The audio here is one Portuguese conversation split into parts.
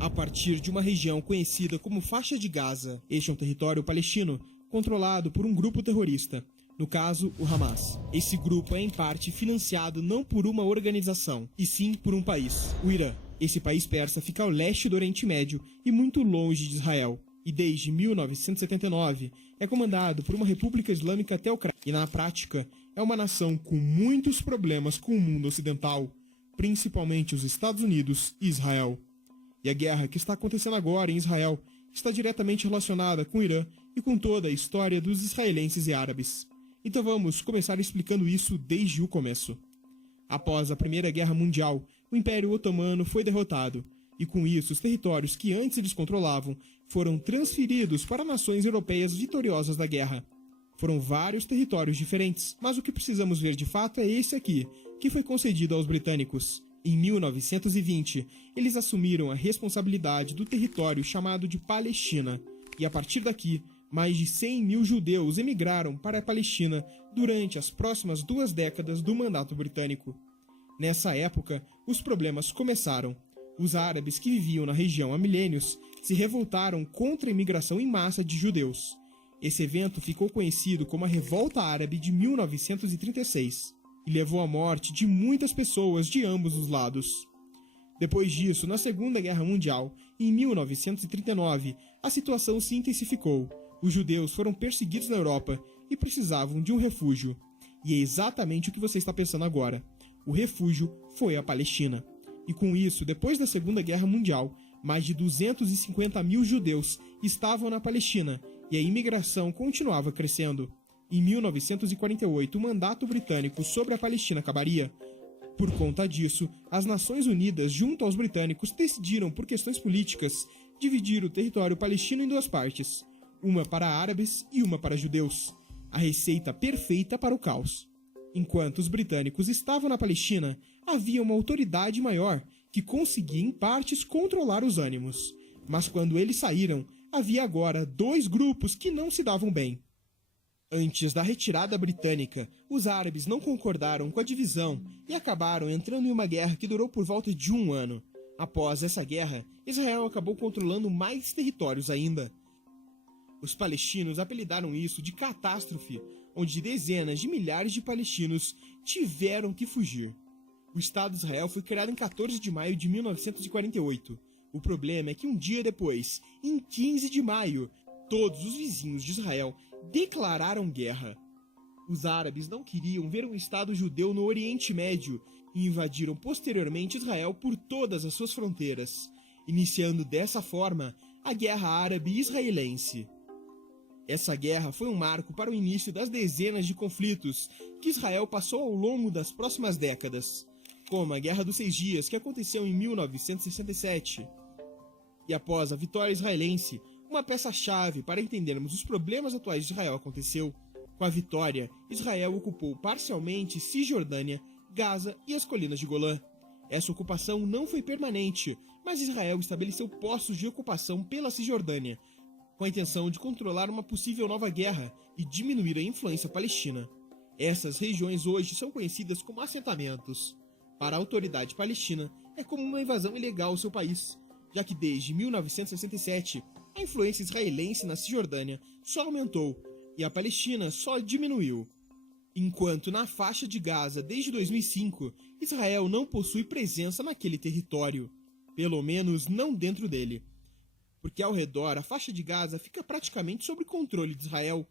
a partir de uma região conhecida como Faixa de Gaza. Este é um território palestino controlado por um grupo terrorista, no caso, o Hamas. Esse grupo é em parte financiado não por uma organização, e sim por um país, o Irã. Esse país persa fica ao leste do Oriente Médio e muito longe de Israel, e desde 1979 é comandado por uma república islâmica teocrática, e na prática é uma nação com muitos problemas com o mundo ocidental, principalmente os Estados Unidos e Israel. E a guerra que está acontecendo agora em Israel está diretamente relacionada com o Irã e com toda a história dos israelenses e árabes. Então vamos começar explicando isso desde o começo. Após a Primeira Guerra Mundial, o Império Otomano foi derrotado, e com isso os territórios que antes eles controlavam foram transferidos para nações europeias vitoriosas da guerra. Foram vários territórios diferentes, mas o que precisamos ver de fato é esse aqui, que foi concedido aos britânicos. Em 1920, eles assumiram a responsabilidade do território chamado de Palestina, e a partir daqui, mais de 100 mil judeus emigraram para a Palestina durante as próximas 2 décadas do mandato britânico. Nessa época, os problemas começaram. Os árabes que viviam na região há milênios se revoltaram contra a imigração em massa de judeus. Esse evento ficou conhecido como a Revolta Árabe de 1936 e levou à morte de muitas pessoas de ambos os lados. Depois disso, na Segunda Guerra Mundial, em 1939, a situação se intensificou. Os judeus foram perseguidos na Europa e precisavam de um refúgio. E é exatamente o que você está pensando agora. O refúgio foi a Palestina. E com isso, depois da Segunda Guerra Mundial, mais de 250 mil judeus estavam na Palestina e a imigração continuava crescendo. Em 1948, o mandato britânico sobre a Palestina acabaria. Por conta disso, as Nações Unidas, junto aos britânicos, decidiram, por questões políticas, dividir o território palestino em 2 partes, uma para árabes e uma para judeus, a receita perfeita para o caos. Enquanto os britânicos estavam na Palestina, havia uma autoridade maior que conseguia em partes controlar os ânimos. Mas quando eles saíram, havia agora 2 grupos que não se davam bem. Antes da retirada britânica, os árabes não concordaram com a divisão e acabaram entrando em uma guerra que durou por volta de 1 ano. Após essa guerra, Israel acabou controlando mais territórios ainda. Os palestinos apelidaram isso de catástrofe, onde dezenas de milhares de palestinos tiveram que fugir. O Estado de Israel foi criado em 14 de maio de 1948. O problema é que um dia depois, em 15 de maio, todos os vizinhos de Israel declararam guerra. Os árabes não queriam ver um Estado judeu no Oriente Médio e invadiram posteriormente Israel por todas as suas fronteiras, iniciando dessa forma a Guerra Árabe-Israelense. Essa guerra foi um marco para o início das dezenas de conflitos que Israel passou ao longo das próximas décadas, como a Guerra dos 6 Dias, que aconteceu em 1967. E após a vitória israelense, uma peça-chave para entendermos os problemas atuais de Israel aconteceu. Com a vitória, Israel ocupou parcialmente Cisjordânia, Gaza e as colinas de Golã. Essa ocupação não foi permanente, mas Israel estabeleceu postos de ocupação pela Cisjordânia, com a intenção de controlar uma possível nova guerra e diminuir a influência palestina. Essas regiões hoje são conhecidas como assentamentos. Para a autoridade palestina, é como uma invasão ilegal ao seu país, já que desde 1967, a influência israelense na Cisjordânia só aumentou e a Palestina só diminuiu. Enquanto na faixa de Gaza, desde 2005, Israel não possui presença naquele território, pelo menos não dentro dele. Porque ao redor, a faixa de Gaza fica praticamente sob controle de Israel.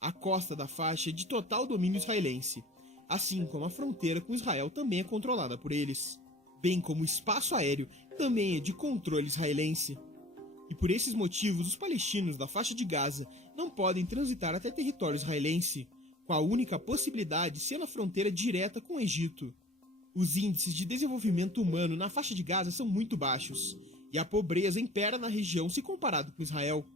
A costa da faixa é de total domínio israelense, assim como a fronteira com Israel também é controlada por eles, bem como o espaço aéreo também é de controle israelense. E por esses motivos, os palestinos da faixa de Gaza não podem transitar até território israelense, com a única possibilidade sendo a fronteira direta com o Egito. Os índices de desenvolvimento humano na faixa de Gaza são muito baixos, e a pobreza impera na região se comparado com Israel.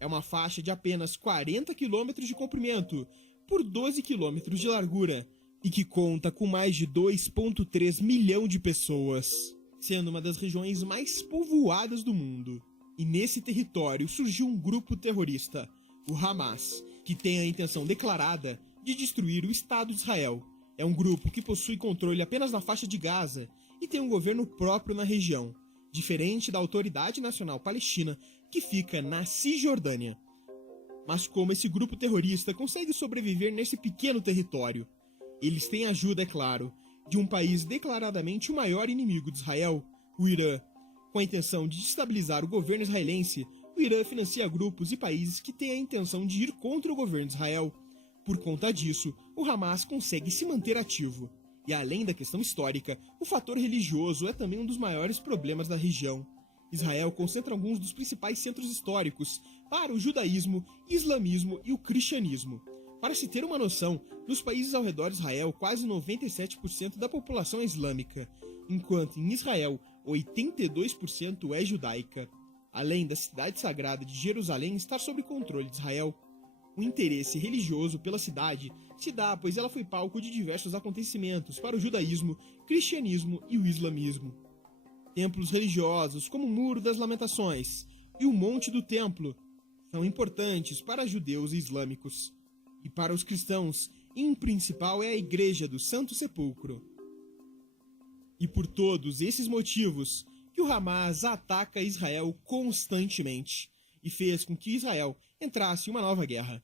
É uma faixa de apenas 40 km de comprimento por 12 km de largura, e que conta com mais de 2,3 milhão de pessoas, sendo uma das regiões mais povoadas do mundo. E nesse território surgiu um grupo terrorista, o Hamas, que tem a intenção declarada de destruir o Estado de Israel. É um grupo que possui controle apenas na faixa de Gaza e tem um governo próprio na região, diferente da Autoridade Nacional Palestina, que fica na Cisjordânia. Mas como esse grupo terrorista consegue sobreviver nesse pequeno território? Eles têm ajuda, é claro, de um país declaradamente o maior inimigo de Israel, o Irã. Com a intenção de destabilizar o governo israelense, o Irã financia grupos e países que têm a intenção de ir contra o governo de Israel. Por conta disso, o Hamas consegue se manter ativo. E além da questão histórica, o fator religioso é também um dos maiores problemas da região. Israel concentra alguns dos principais centros históricos para o judaísmo, islamismo e o cristianismo. Para se ter uma noção, nos países ao redor de Israel, quase 97% da população é islâmica, enquanto em Israel, 82% é judaica. Além da cidade sagrada de Jerusalém estar sob controle de Israel, o interesse religioso pela cidade se dá pois ela foi palco de diversos acontecimentos para o judaísmo, cristianismo e o islamismo. Templos religiosos como o Muro das Lamentações e o Monte do Templo são importantes para judeus e islâmicos. E para os cristãos, em principal é a Igreja do Santo Sepulcro. E por todos esses motivos que o Hamas ataca Israel constantemente e fez com que Israel entrasse em uma nova guerra.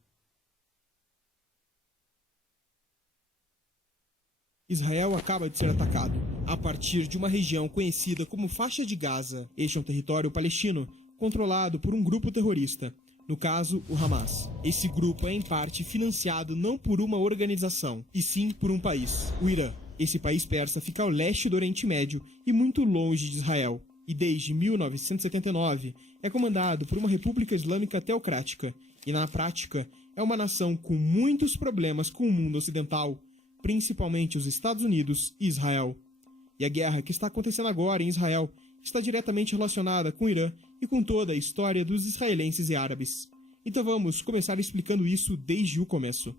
Israel acaba de ser atacado a partir de uma região conhecida como Faixa de Gaza. Este é um território palestino controlado por um grupo terrorista, no caso, o Hamas. Esse grupo é em parte financiado não por uma organização, e sim por um país, o Irã. Esse país persa fica ao leste do Oriente Médio e muito longe de Israel, e desde 1979 é comandado por uma república islâmica teocrática, e na prática é uma nação com muitos problemas com o mundo ocidental, principalmente os Estados Unidos e Israel. E a guerra que está acontecendo agora em Israel está diretamente relacionada com o Irã e com toda a história dos israelenses e árabes. Então vamos começar explicando isso desde o começo.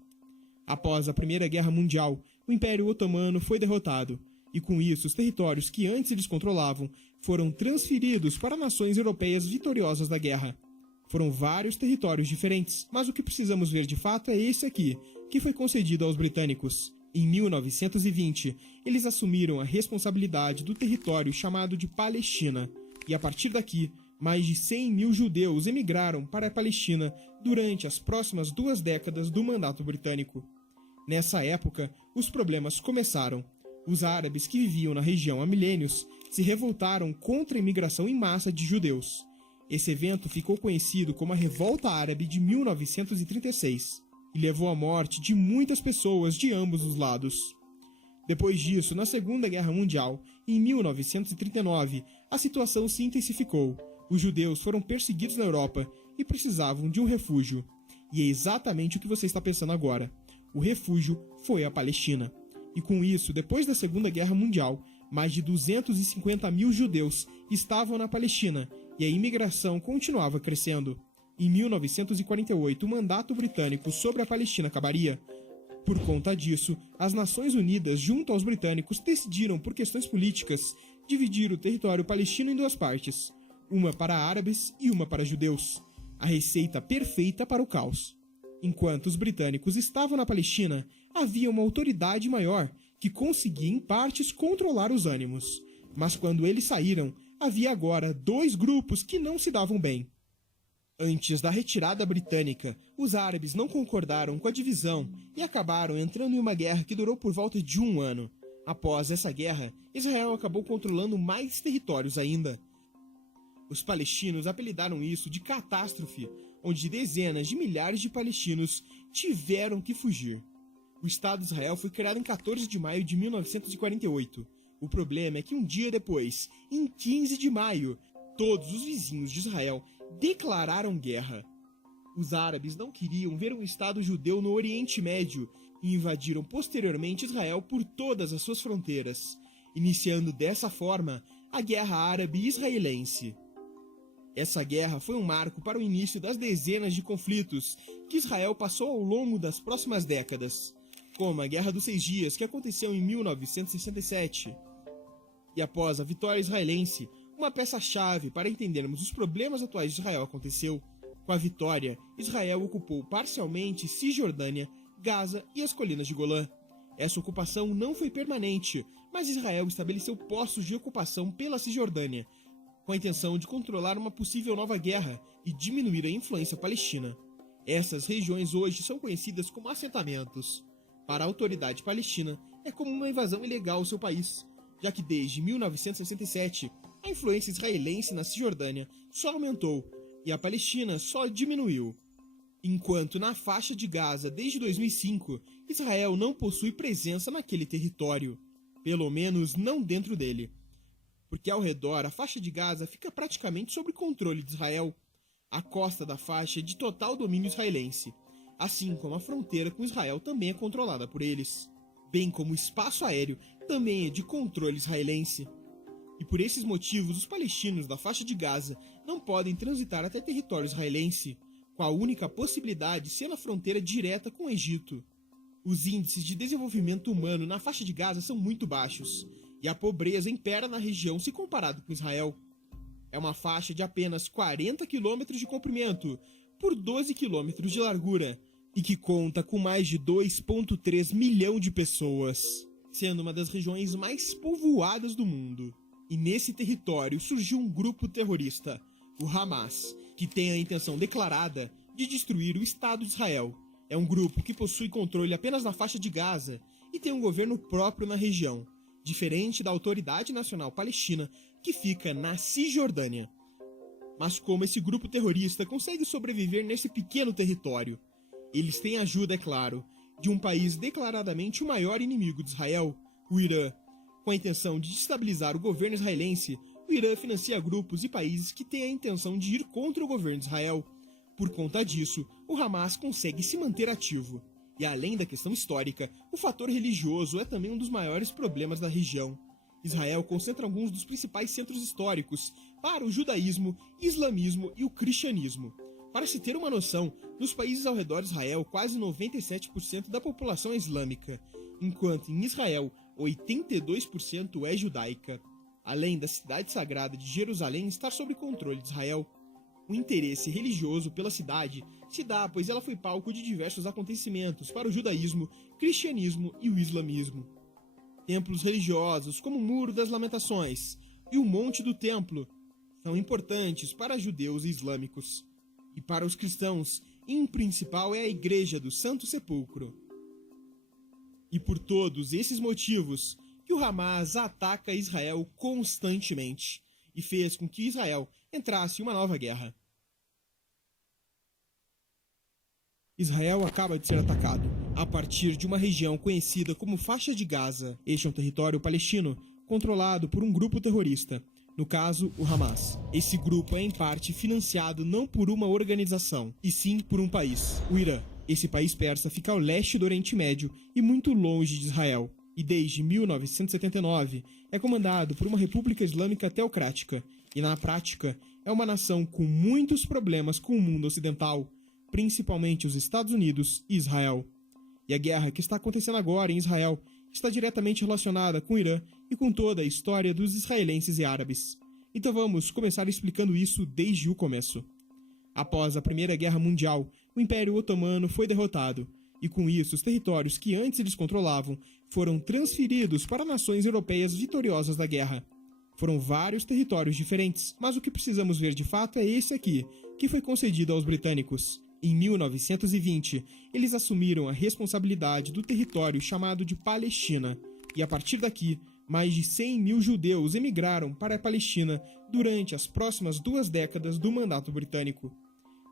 Após a Primeira Guerra Mundial, o Império Otomano foi derrotado, e com isso os territórios que antes eles controlavam foram transferidos para nações europeias vitoriosas da guerra. Foram vários territórios diferentes, mas o que precisamos ver de fato é esse aqui, que foi concedido aos britânicos. Em 1920, eles assumiram a responsabilidade do território chamado de Palestina, e a partir daqui, mais de 100 mil judeus emigraram para a Palestina durante as próximas 2 décadas do mandato britânico. Nessa época, os problemas começaram. Os árabes que viviam na região há milênios se revoltaram contra a imigração em massa de judeus. Esse evento ficou conhecido como a Revolta Árabe de 1936 e levou à morte de muitas pessoas de ambos os lados. Depois disso, na Segunda Guerra Mundial, em 1939, a situação se intensificou. Os judeus foram perseguidos na Europa e precisavam de um refúgio. E é exatamente o que você está pensando agora. O refúgio foi a Palestina. E com isso, depois da Segunda Guerra Mundial, mais de 250 mil judeus estavam na Palestina e a imigração continuava crescendo. Em 1948, o mandato britânico sobre a Palestina acabaria. Por conta disso, as Nações Unidas, junto aos britânicos, decidiram, por questões políticas, dividir o território palestino em 2 partes, uma para árabes e uma para judeus. A receita perfeita para o caos. Enquanto os britânicos estavam na Palestina, havia uma autoridade maior que conseguia, em partes, controlar os ânimos. Mas quando eles saíram, havia agora 2 grupos que não se davam bem. Antes da retirada britânica, os árabes não concordaram com a divisão e acabaram entrando em uma guerra que durou por volta de 1 ano. Após essa guerra, Israel acabou controlando mais territórios ainda. Os palestinos apelidaram isso de catástrofe, onde dezenas de milhares de palestinos tiveram que fugir. O Estado de Israel foi criado em 14 de maio de 1948. O problema é que um dia depois, em 15 de maio, todos os vizinhos de Israel declararam guerra. Os árabes não queriam ver um Estado judeu no Oriente Médio e invadiram posteriormente Israel por todas as suas fronteiras, iniciando dessa forma a Guerra Árabe-Israelense. Essa guerra foi um marco para o início das dezenas de conflitos que Israel passou ao longo das próximas décadas, como a Guerra dos 6 Dias, que aconteceu em 1967. E após a vitória israelense, uma peça-chave para entendermos os problemas atuais de Israel aconteceu. Com a vitória, Israel ocupou parcialmente Cisjordânia, Gaza e as colinas de Golã. Essa ocupação não foi permanente, mas Israel estabeleceu postos de ocupação pela Cisjordânia, com a intenção de controlar uma possível nova guerra e diminuir a influência palestina. Essas regiões hoje são conhecidas como assentamentos. Para a autoridade palestina, é como uma invasão ilegal ao seu país, já que desde 1967 a influência israelense na Cisjordânia só aumentou e a Palestina só diminuiu. Enquanto na faixa de Gaza, desde 2005, Israel não possui presença naquele território, pelo menos não dentro dele. Porque ao redor, a faixa de Gaza fica praticamente sob controle de Israel. A costa da faixa é de total domínio israelense, assim como a fronteira com Israel também é controlada por eles, bem como o espaço aéreo também é de controle israelense. E por esses motivos, os palestinos da faixa de Gaza não podem transitar até território israelense, com a única possibilidade sendo a fronteira direta com o Egito. Os índices de desenvolvimento humano na faixa de Gaza são muito baixos, e a pobreza impera na região se comparado com Israel. É uma faixa de apenas 40 km de comprimento por 12 km de largura, e que conta com mais de 2,3 milhão de pessoas, sendo uma das regiões mais povoadas do mundo. E nesse território surgiu um grupo terrorista, o Hamas, que tem a intenção declarada de destruir o Estado de Israel. É um grupo que possui controle apenas na faixa de Gaza e tem um governo próprio na região, diferente da Autoridade Nacional Palestina, que fica na Cisjordânia. Mas como esse grupo terrorista consegue sobreviver nesse pequeno território? Eles têm ajuda, é claro, de um país declaradamente o maior inimigo de Israel, o Irã. Com a intenção de destabilizar o governo israelense, o Irã financia grupos e países que têm a intenção de ir contra o governo de Israel. Por conta disso, o Hamas consegue se manter ativo. E além da questão histórica, o fator religioso é também um dos maiores problemas da região. Israel concentra alguns dos principais centros históricos para o judaísmo, islamismo e o cristianismo. Para se ter uma noção, nos países ao redor de Israel, quase 97% da população é islâmica, enquanto em Israel, 82% é judaica. Além da cidade sagrada de Jerusalém estar sob controle de Israel, o interesse religioso pela cidade se dá pois ela foi palco de diversos acontecimentos para o judaísmo, cristianismo e o islamismo. Templos religiosos como o Muro das Lamentações e o Monte do Templo são importantes para judeus e islâmicos. E para os cristãos, em principal é a Igreja do Santo Sepulcro. E por todos esses motivos que o Hamas ataca Israel constantemente e fez com que Israel entrasse em uma nova guerra. Israel acaba de ser atacado a partir de uma região conhecida como Faixa de Gaza. Este é um território palestino controlado por um grupo terrorista, no caso, o Hamas. Esse grupo é em parte financiado não por uma organização, e sim por um país, o Irã. Esse país persa fica ao leste do Oriente Médio e muito longe de Israel, e desde 1979 é comandado por uma república islâmica teocrática, e na prática é uma nação com muitos problemas com o mundo ocidental, principalmente os Estados Unidos e Israel. E a guerra que está acontecendo agora em Israel está diretamente relacionada com o Irã e com toda a história dos israelenses e árabes. Então vamos começar explicando isso desde o começo. Após a Primeira Guerra Mundial, o Império Otomano foi derrotado, e com isso os territórios que antes eles controlavam foram transferidos para nações europeias vitoriosas da guerra. Foram vários territórios diferentes, mas o que precisamos ver de fato é esse aqui, que foi concedido aos britânicos. Em 1920, eles assumiram a responsabilidade do território chamado de Palestina, e a partir daqui, mais de 100 mil judeus emigraram para a Palestina durante as próximas 2 décadas do mandato britânico.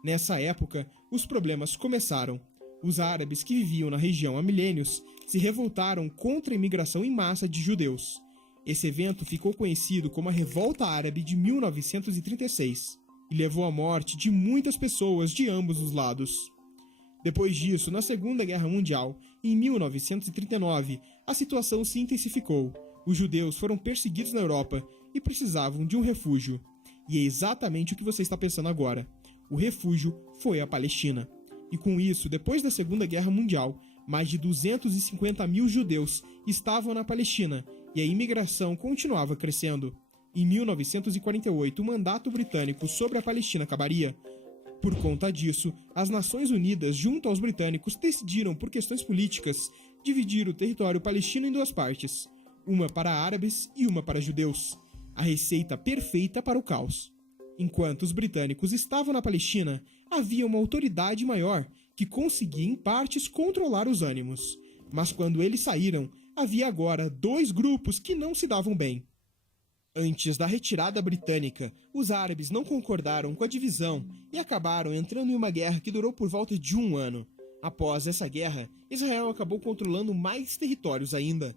Nessa época, os problemas começaram. Os árabes que viviam na região há milênios se revoltaram contra a imigração em massa de judeus. Esse evento ficou conhecido como a Revolta Árabe de 1936 e levou à morte de muitas pessoas de ambos os lados. Depois disso, na Segunda Guerra Mundial, em 1939, a situação se intensificou. Os judeus foram perseguidos na Europa e precisavam de um refúgio. E é exatamente o que você está pensando agora. O refúgio foi a Palestina. E com isso, depois da Segunda Guerra Mundial, mais de 250 mil judeus estavam na Palestina e a imigração continuava crescendo. Em 1948, o mandato britânico sobre a Palestina acabaria. Por conta disso, as Nações Unidas, junto aos britânicos, decidiram, por questões políticas, dividir o território palestino em 2 partes, uma para árabes e uma para judeus. a receita perfeita para o caos. Enquanto os britânicos estavam na Palestina, havia uma autoridade maior que conseguia em partes controlar os ânimos. Mas quando eles saíram, havia agora dois grupos que não se davam bem. Antes da retirada britânica, os árabes não concordaram com a divisão e acabaram entrando em uma guerra que durou por volta de 1 ano. Após essa guerra, Israel acabou controlando mais territórios ainda.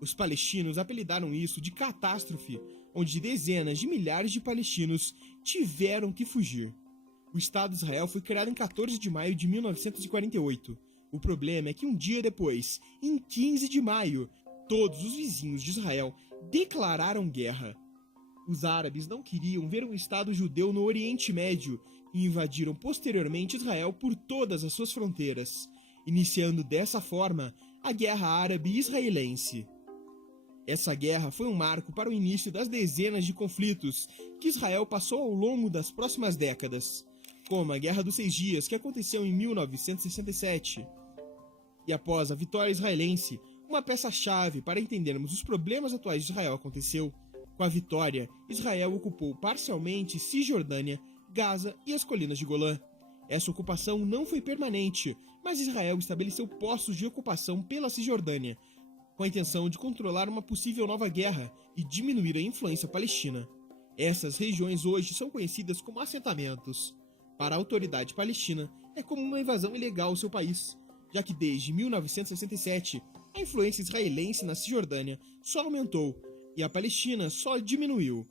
Os palestinos apelidaram isso de catástrofe, onde dezenas de milhares de palestinos tiveram que fugir. O Estado de Israel foi criado em 14 de maio de 1948. O problema é que um dia depois, em 15 de maio, todos os vizinhos de Israel declararam guerra. Os árabes não queriam ver um Estado judeu no Oriente Médio e invadiram posteriormente Israel por todas as suas fronteiras, iniciando dessa forma a Guerra Árabe-Israelense. Essa guerra foi um marco para o início das dezenas de conflitos que Israel passou ao longo das próximas décadas, como a Guerra dos 6 Dias, que aconteceu em 1967. E após a vitória israelense, uma peça-chave para entendermos os problemas atuais de Israel aconteceu. Com a vitória, Israel ocupou parcialmente Cisjordânia, Gaza e as colinas de Golã. Essa ocupação não foi permanente, mas Israel estabeleceu postos de ocupação pela Cisjordânia, com a intenção de controlar uma possível nova guerra e diminuir a influência palestina. Essas regiões hoje são conhecidas como assentamentos. Para a autoridade palestina, é como uma invasão ilegal ao seu país, já que desde 1967 a influência israelense na Cisjordânia só aumentou e a Palestina só diminuiu.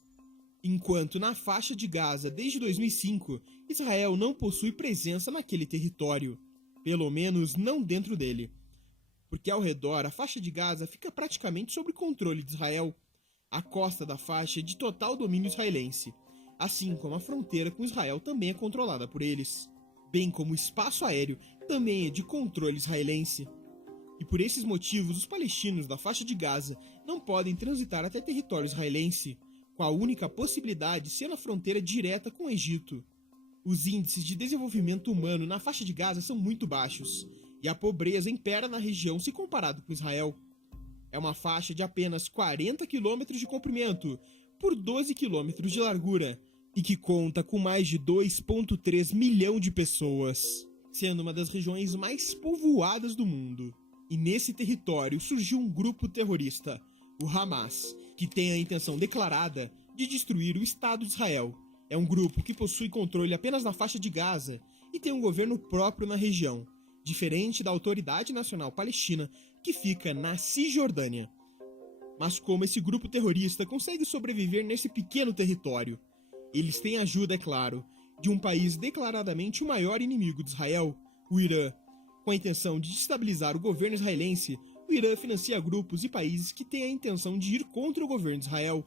Enquanto na faixa de Gaza, desde 2005, Israel não possui presença naquele território, pelo menos não dentro dele. Porque ao redor a faixa de Gaza fica praticamente sob controle de Israel. A costa da faixa é de total domínio israelense, assim como a fronteira com Israel também é controlada por eles, bem como o espaço aéreo também é de controle israelense. E por esses motivos, os palestinos da faixa de Gaza não podem transitar até território israelense, com a única possibilidade sendo a fronteira direta com o Egito. Os índices de desenvolvimento humano na faixa de Gaza são muito baixos, e a pobreza impera na região se comparado com Israel. É uma faixa de apenas 40 km de comprimento por 12 km de largura e que conta com mais de 2,3 milhão de pessoas, sendo uma das regiões mais povoadas do mundo. E nesse território surgiu um grupo terrorista, o Hamas, que tem a intenção declarada de destruir o Estado de Israel. É um grupo que possui controle apenas na faixa de Gaza e tem um governo próprio na região, diferente da Autoridade Nacional Palestina, que fica na Cisjordânia. Mas como esse grupo terrorista consegue sobreviver nesse pequeno território? Eles têm ajuda, é claro, de um país declaradamente o maior inimigo de Israel, o Irã. Com a intenção de destabilizar o governo israelense, o Irã financia grupos e países que têm a intenção de ir contra o governo de Israel.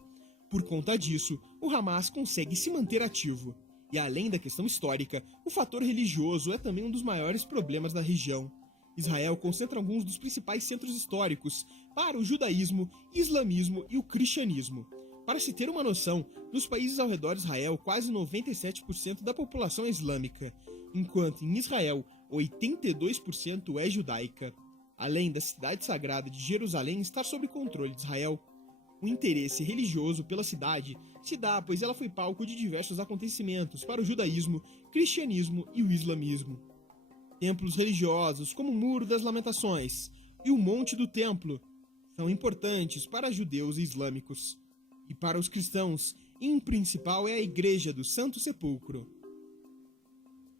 Por conta disso, o Hamas consegue se manter ativo. E além da questão histórica, o fator religioso é também um dos maiores problemas da região. Israel concentra alguns dos principais centros históricos para o judaísmo, islamismo e o cristianismo. Para se ter uma noção, nos países ao redor de Israel, quase 97% da população é islâmica, enquanto em Israel, 82% é judaica. Além da cidade sagrada de Jerusalém estar sob controle de Israel, o interesse religioso pela cidade se dá pois ela foi palco de diversos acontecimentos para o judaísmo, cristianismo e o islamismo. Templos religiosos como o Muro das Lamentações e o Monte do Templo são importantes para judeus e islâmicos. E para os cristãos, em principal é a Igreja do Santo Sepulcro.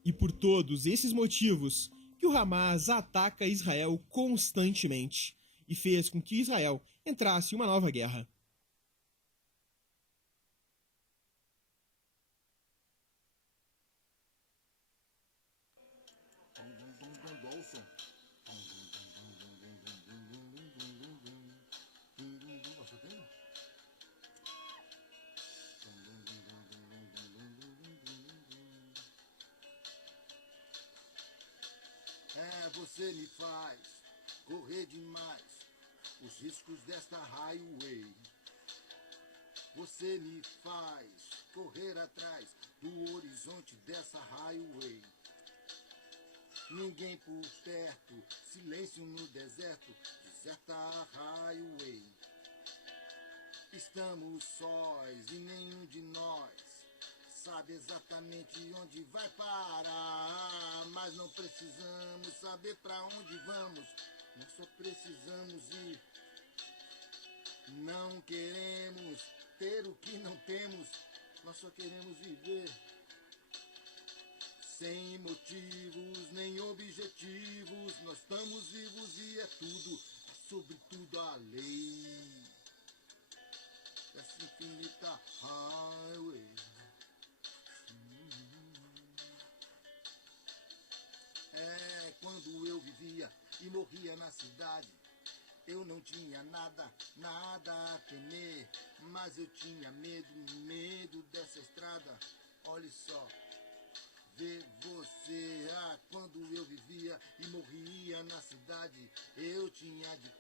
E por todos esses motivos que o Hamas ataca Israel constantemente e fez com que Israel entrasse em uma nova guerra. Você me faz correr demais os riscos desta highway. Você me faz correr atrás do horizonte dessa highway. Ninguém por perto, silêncio no deserto, deserta a highway. Estamos sós e nenhum de nós sabe exatamente onde vai parar. Mas não precisamos saber pra onde vamos, nós só precisamos ir. Não queremos ter o que não temos, nós só queremos viver. Sem motivos nem objetivos, nós estamos vivos e é tudo, sobretudo a lei dessa infinita highway. É, quando eu vivia e morria na cidade, eu não tinha nada a temer, mas eu tinha medo dessa estrada. Olha só, ver você, quando eu vivia e morria na cidade, eu tinha de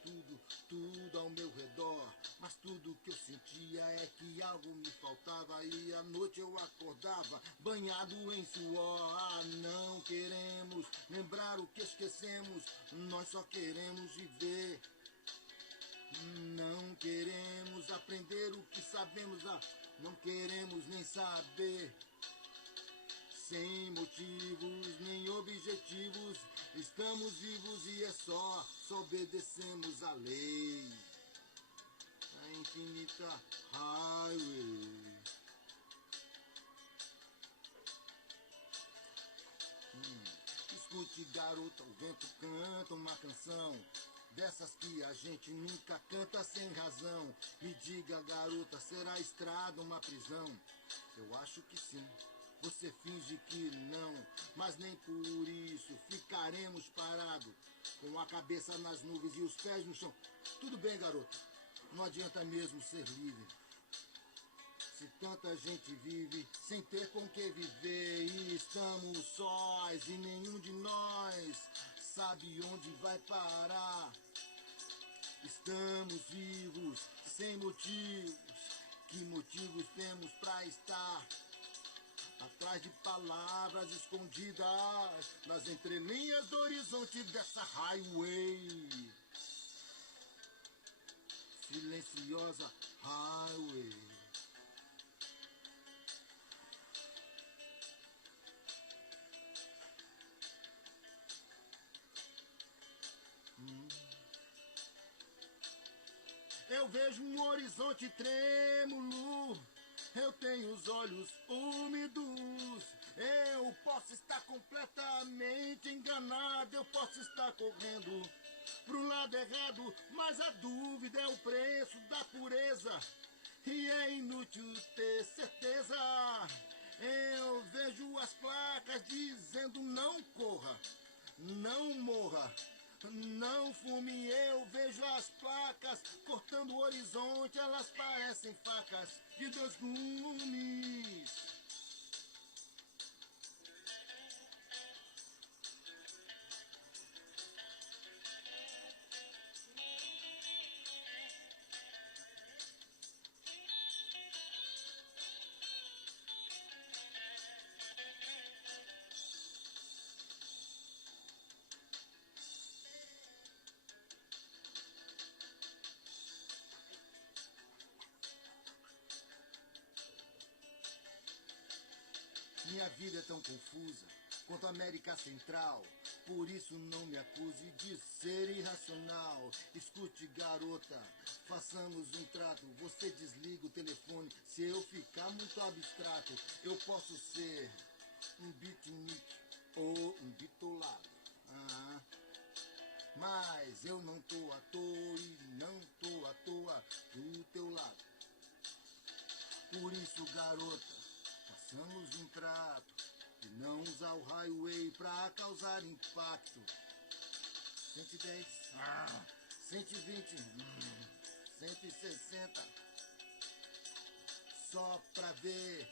tudo ao meu redor, mas tudo que eu sentia é que algo me faltava, e à noite eu acordava banhado em suor. Não queremos lembrar o que esquecemos, nós só queremos viver. Não queremos aprender o que sabemos, não queremos nem saber. Sem motivos nem objetivos, estamos vivos e é só obedecemos a lei, a infinita highway. Escute, garota, o vento canta uma canção dessas que a gente nunca canta sem razão. Me diga, garota, será a estrada uma prisão? Eu acho que sim. Você finge que não, mas nem por isso ficaremos parados, com a cabeça nas nuvens e os pés no chão. Tudo bem, garota, não adianta mesmo ser livre, se tanta gente vive sem ter com que viver. E estamos sós e nenhum de nós sabe onde vai parar. Estamos vivos sem motivos, que motivos temos pra estar atrás de palavras escondidas nas entrelinhas do horizonte dessa highway, silenciosa highway. Eu vejo um horizonte trêmulo, eu tenho os olhos úmidos. Eu posso estar completamente enganado, eu posso estar correndo pro lado errado, mas a dúvida é o preço da pureza, e é inútil ter certeza. Eu vejo as placas dizendo não corra, não morra, não fume. Eu vejo as placas cortando o horizonte, elas parecem facas de 2 gumes. Minha vida é tão confusa quanto a América Central, por isso não me acuse de ser irracional. Escute, garota, façamos um trato, você desliga o telefone se eu ficar muito abstrato. Eu posso ser um beatnik ou um bitolado, mas eu não tô à toa e não tô à toa do teu lado. Por isso, garota, façamos um trato de não usar o highway pra causar impacto. 110, 120, 160, só pra ver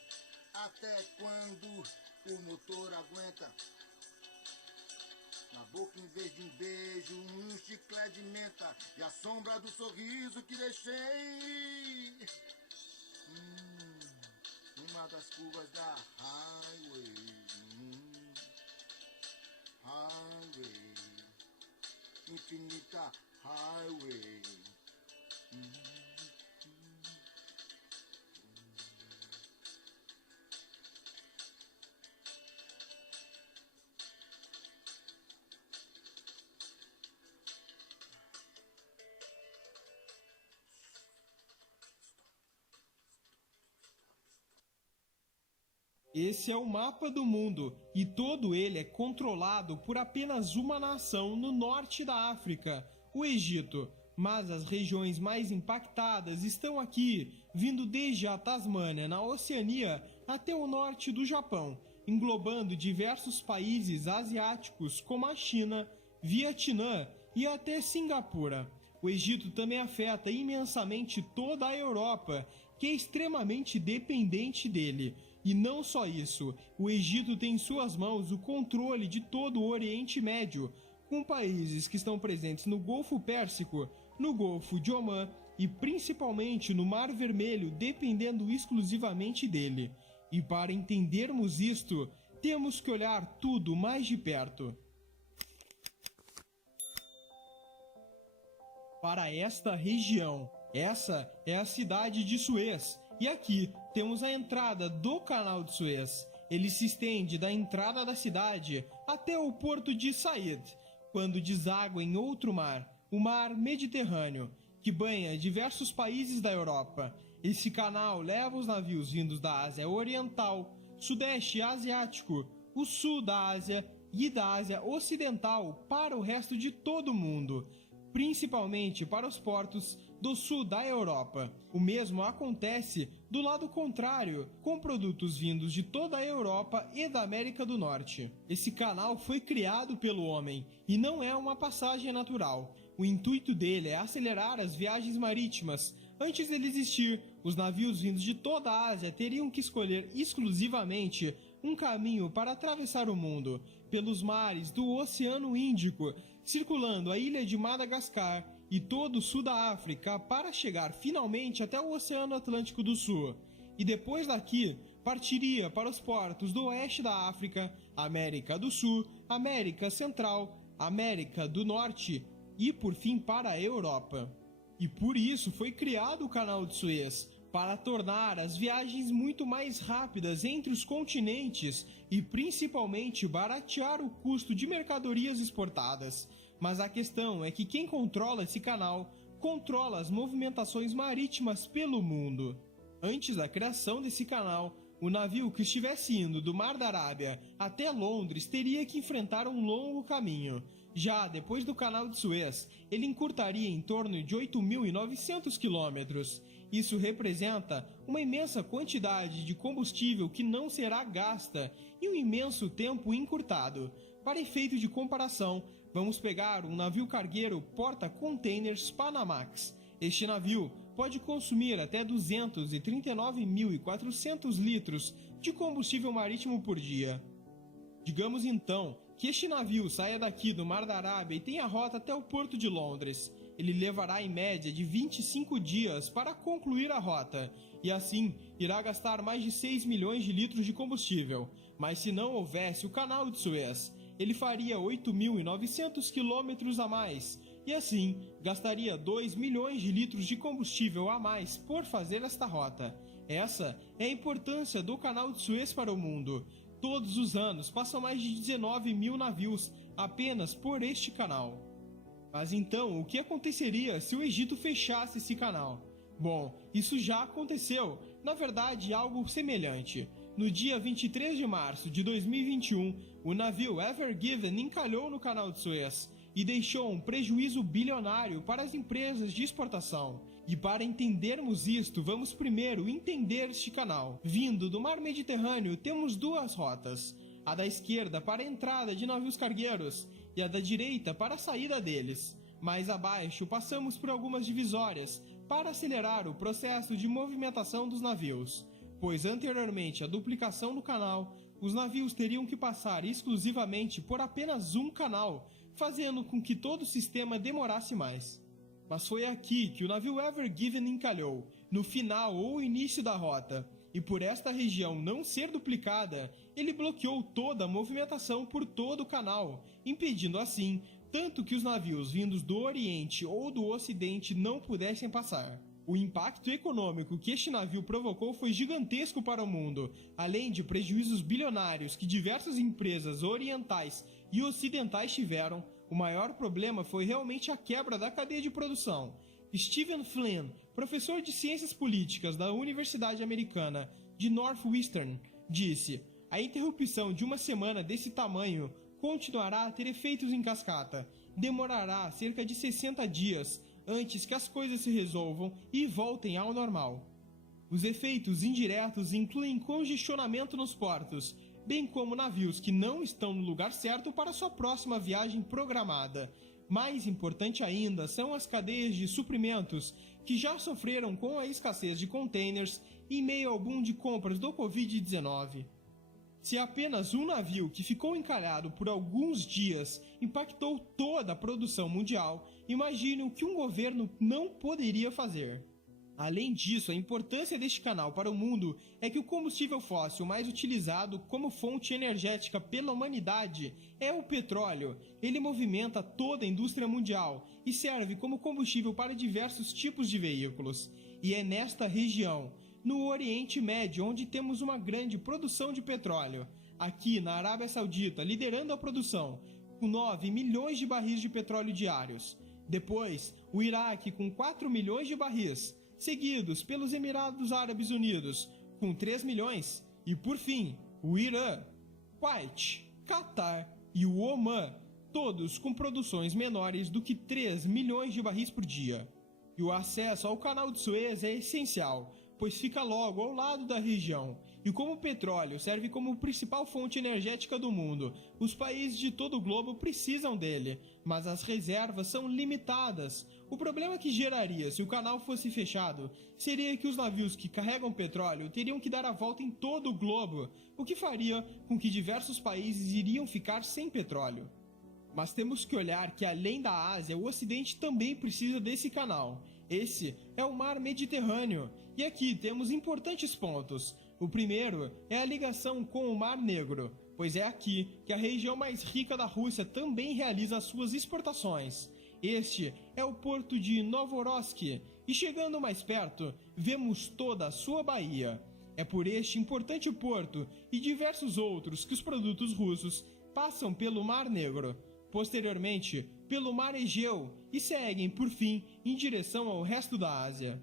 até quando o motor aguenta. Na boca, em vez de um beijo, um chiclete de menta e a sombra do sorriso que deixei. Uma das curvas da highway, highway, infinita highway. Esse é o mapa do mundo e todo ele é controlado por apenas uma nação no norte da África, o Egito. Mas as regiões mais impactadas estão aqui, vindo desde a Tasmânia, na Oceania, até o norte do Japão, englobando diversos países asiáticos como a China, Vietnã e até Singapura. O Egito também afeta imensamente toda a Europa, que é extremamente dependente dele. E não só isso, o Egito tem em suas mãos o controle de todo o Oriente Médio, com países que estão presentes no Golfo Pérsico, no Golfo de Omã e principalmente no Mar Vermelho, dependendo exclusivamente dele. E para entendermos isto, temos que olhar tudo mais de perto. Para esta região, essa é a cidade de Suez, e aqui temos a entrada do Canal de Suez. Ele se estende da entrada da cidade até o porto de Said, quando deságua em outro mar, o Mar Mediterrâneo, que banha diversos países da Europa. Esse canal leva os navios vindos da Ásia Oriental, Sudeste Asiático, o Sul da Ásia e da Ásia Ocidental para o resto de todo o mundo, principalmente para os portos do sul da Europa. O mesmo acontece do lado contrário, com produtos vindos de toda a Europa e da América do Norte. Esse canal foi criado pelo homem e não é uma passagem natural. O intuito dele é acelerar as viagens marítimas. Antes dele existir, os navios vindos de toda a Ásia teriam que escolher exclusivamente um caminho para atravessar o mundo, pelos mares do Oceano Índico, circulando a ilha de Madagascar e todo o sul da África para chegar finalmente até o Oceano Atlântico do Sul. E depois daqui, partiria para os portos do oeste da África, América do Sul, América Central, América do Norte e por fim para a Europa. E por isso foi criado o Canal de Suez, para tornar as viagens muito mais rápidas entre os continentes e principalmente baratear o custo de mercadorias exportadas. Mas a questão é que quem controla esse canal controla as movimentações marítimas pelo mundo. Antes da criação desse canal, o navio que estivesse indo do Mar da Arábia até Londres teria que enfrentar um longo caminho. Já depois do Canal de Suez, ele encurtaria em torno de 8.900 quilômetros. Isso representa uma imensa quantidade de combustível que não será gasta e um imenso tempo encurtado. Para efeito de comparação, vamos pegar um navio cargueiro porta-containers Panamax. Este navio pode consumir até 239.400 litros de combustível marítimo por dia. Digamos então que este navio saia daqui do Mar da Arábia e tenha rota até o porto de Londres. Ele levará em média de 25 dias para concluir a rota, e assim irá gastar mais de 6 milhões de litros de combustível. Mas se não houvesse o Canal de Suez, ele faria 8.900 quilômetros a mais, e assim gastaria 2 milhões de litros de combustível a mais por fazer esta rota. Essa é a importância do Canal de Suez para o mundo. Todos os anos passam mais de 19 mil navios apenas por este canal. Mas então, o que aconteceria se o Egito fechasse esse canal? Bom, isso já aconteceu, na verdade algo semelhante. No dia 23 de março de 2021, o navio Ever Given encalhou no Canal de Suez e deixou um prejuízo bilionário para as empresas de exportação. E para entendermos isto, vamos primeiro entender este canal. Vindo do Mar Mediterrâneo, temos duas rotas. A da esquerda para a entrada de navios cargueiros e a da direita para a saída deles. Mais abaixo, passamos por algumas divisórias para acelerar o processo de movimentação dos navios, pois anteriormente à duplicação do canal, os navios teriam que passar exclusivamente por apenas um canal, fazendo com que todo o sistema demorasse mais. Mas foi aqui que o navio Ever Given encalhou, no final ou início da rota, e por esta região não ser duplicada, ele bloqueou toda a movimentação por todo o canal, impedindo assim tanto que os navios vindos do Oriente ou do Ocidente não pudessem passar. O impacto econômico que este navio provocou foi gigantesco para o mundo, além de prejuízos bilionários que diversas empresas orientais e ocidentais tiveram. O maior problema foi realmente a quebra da cadeia de produção. Stephen Flynn, professor de Ciências Políticas da Universidade Americana de Northwestern, disse: a interrupção de uma semana desse tamanho continuará a ter efeitos em cascata. Demorará cerca de 60 dias antes que as coisas se resolvam e voltem ao normal. Os efeitos indiretos incluem congestionamento nos portos, bem como navios que não estão no lugar certo para sua próxima viagem programada. Mais importante ainda são as cadeias de suprimentos, que já sofreram com a escassez de containers em meio ao boom de compras do Covid-19. Se apenas um navio que ficou encalhado por alguns dias impactou toda a produção mundial, imagine o que um governo não poderia fazer. Além disso, a importância deste canal para o mundo é que o combustível fóssil mais utilizado como fonte energética pela humanidade é o petróleo. Ele movimenta toda a indústria mundial e serve como combustível para diversos tipos de veículos. E é nesta região, no Oriente Médio, onde temos uma grande produção de petróleo. Aqui na Arábia Saudita, liderando a produção, com 9 milhões de barris de petróleo diários. Depois, o Iraque com 4 milhões de barris, seguidos pelos Emirados Árabes Unidos, com 3 milhões, e por fim, o Irã, Kuwait, Catar e o Omã, todos com produções menores do que 3 milhões de barris por dia. E o acesso ao Canal de Suez é essencial, pois fica logo ao lado da região, e como o petróleo serve como principal fonte energética do mundo, os países de todo o globo precisam dele, mas as reservas são limitadas. O problema que geraria se o canal fosse fechado seria que os navios que carregam petróleo teriam que dar a volta em todo o globo, o que faria com que diversos países iriam ficar sem petróleo. Mas temos que olhar que além da Ásia, o Ocidente também precisa desse canal. Esse é o Mar Mediterrâneo, e aqui temos importantes pontos. O primeiro é a ligação com o Mar Negro, pois é aqui que a região mais rica da Rússia também realiza as suas exportações. Este é o porto de Novorossiysk, e chegando mais perto, vemos toda a sua baía. É por este importante porto e diversos outros que os produtos russos passam pelo Mar Negro, posteriormente pelo Mar Egeu e seguem, por fim, em direção ao resto da Ásia.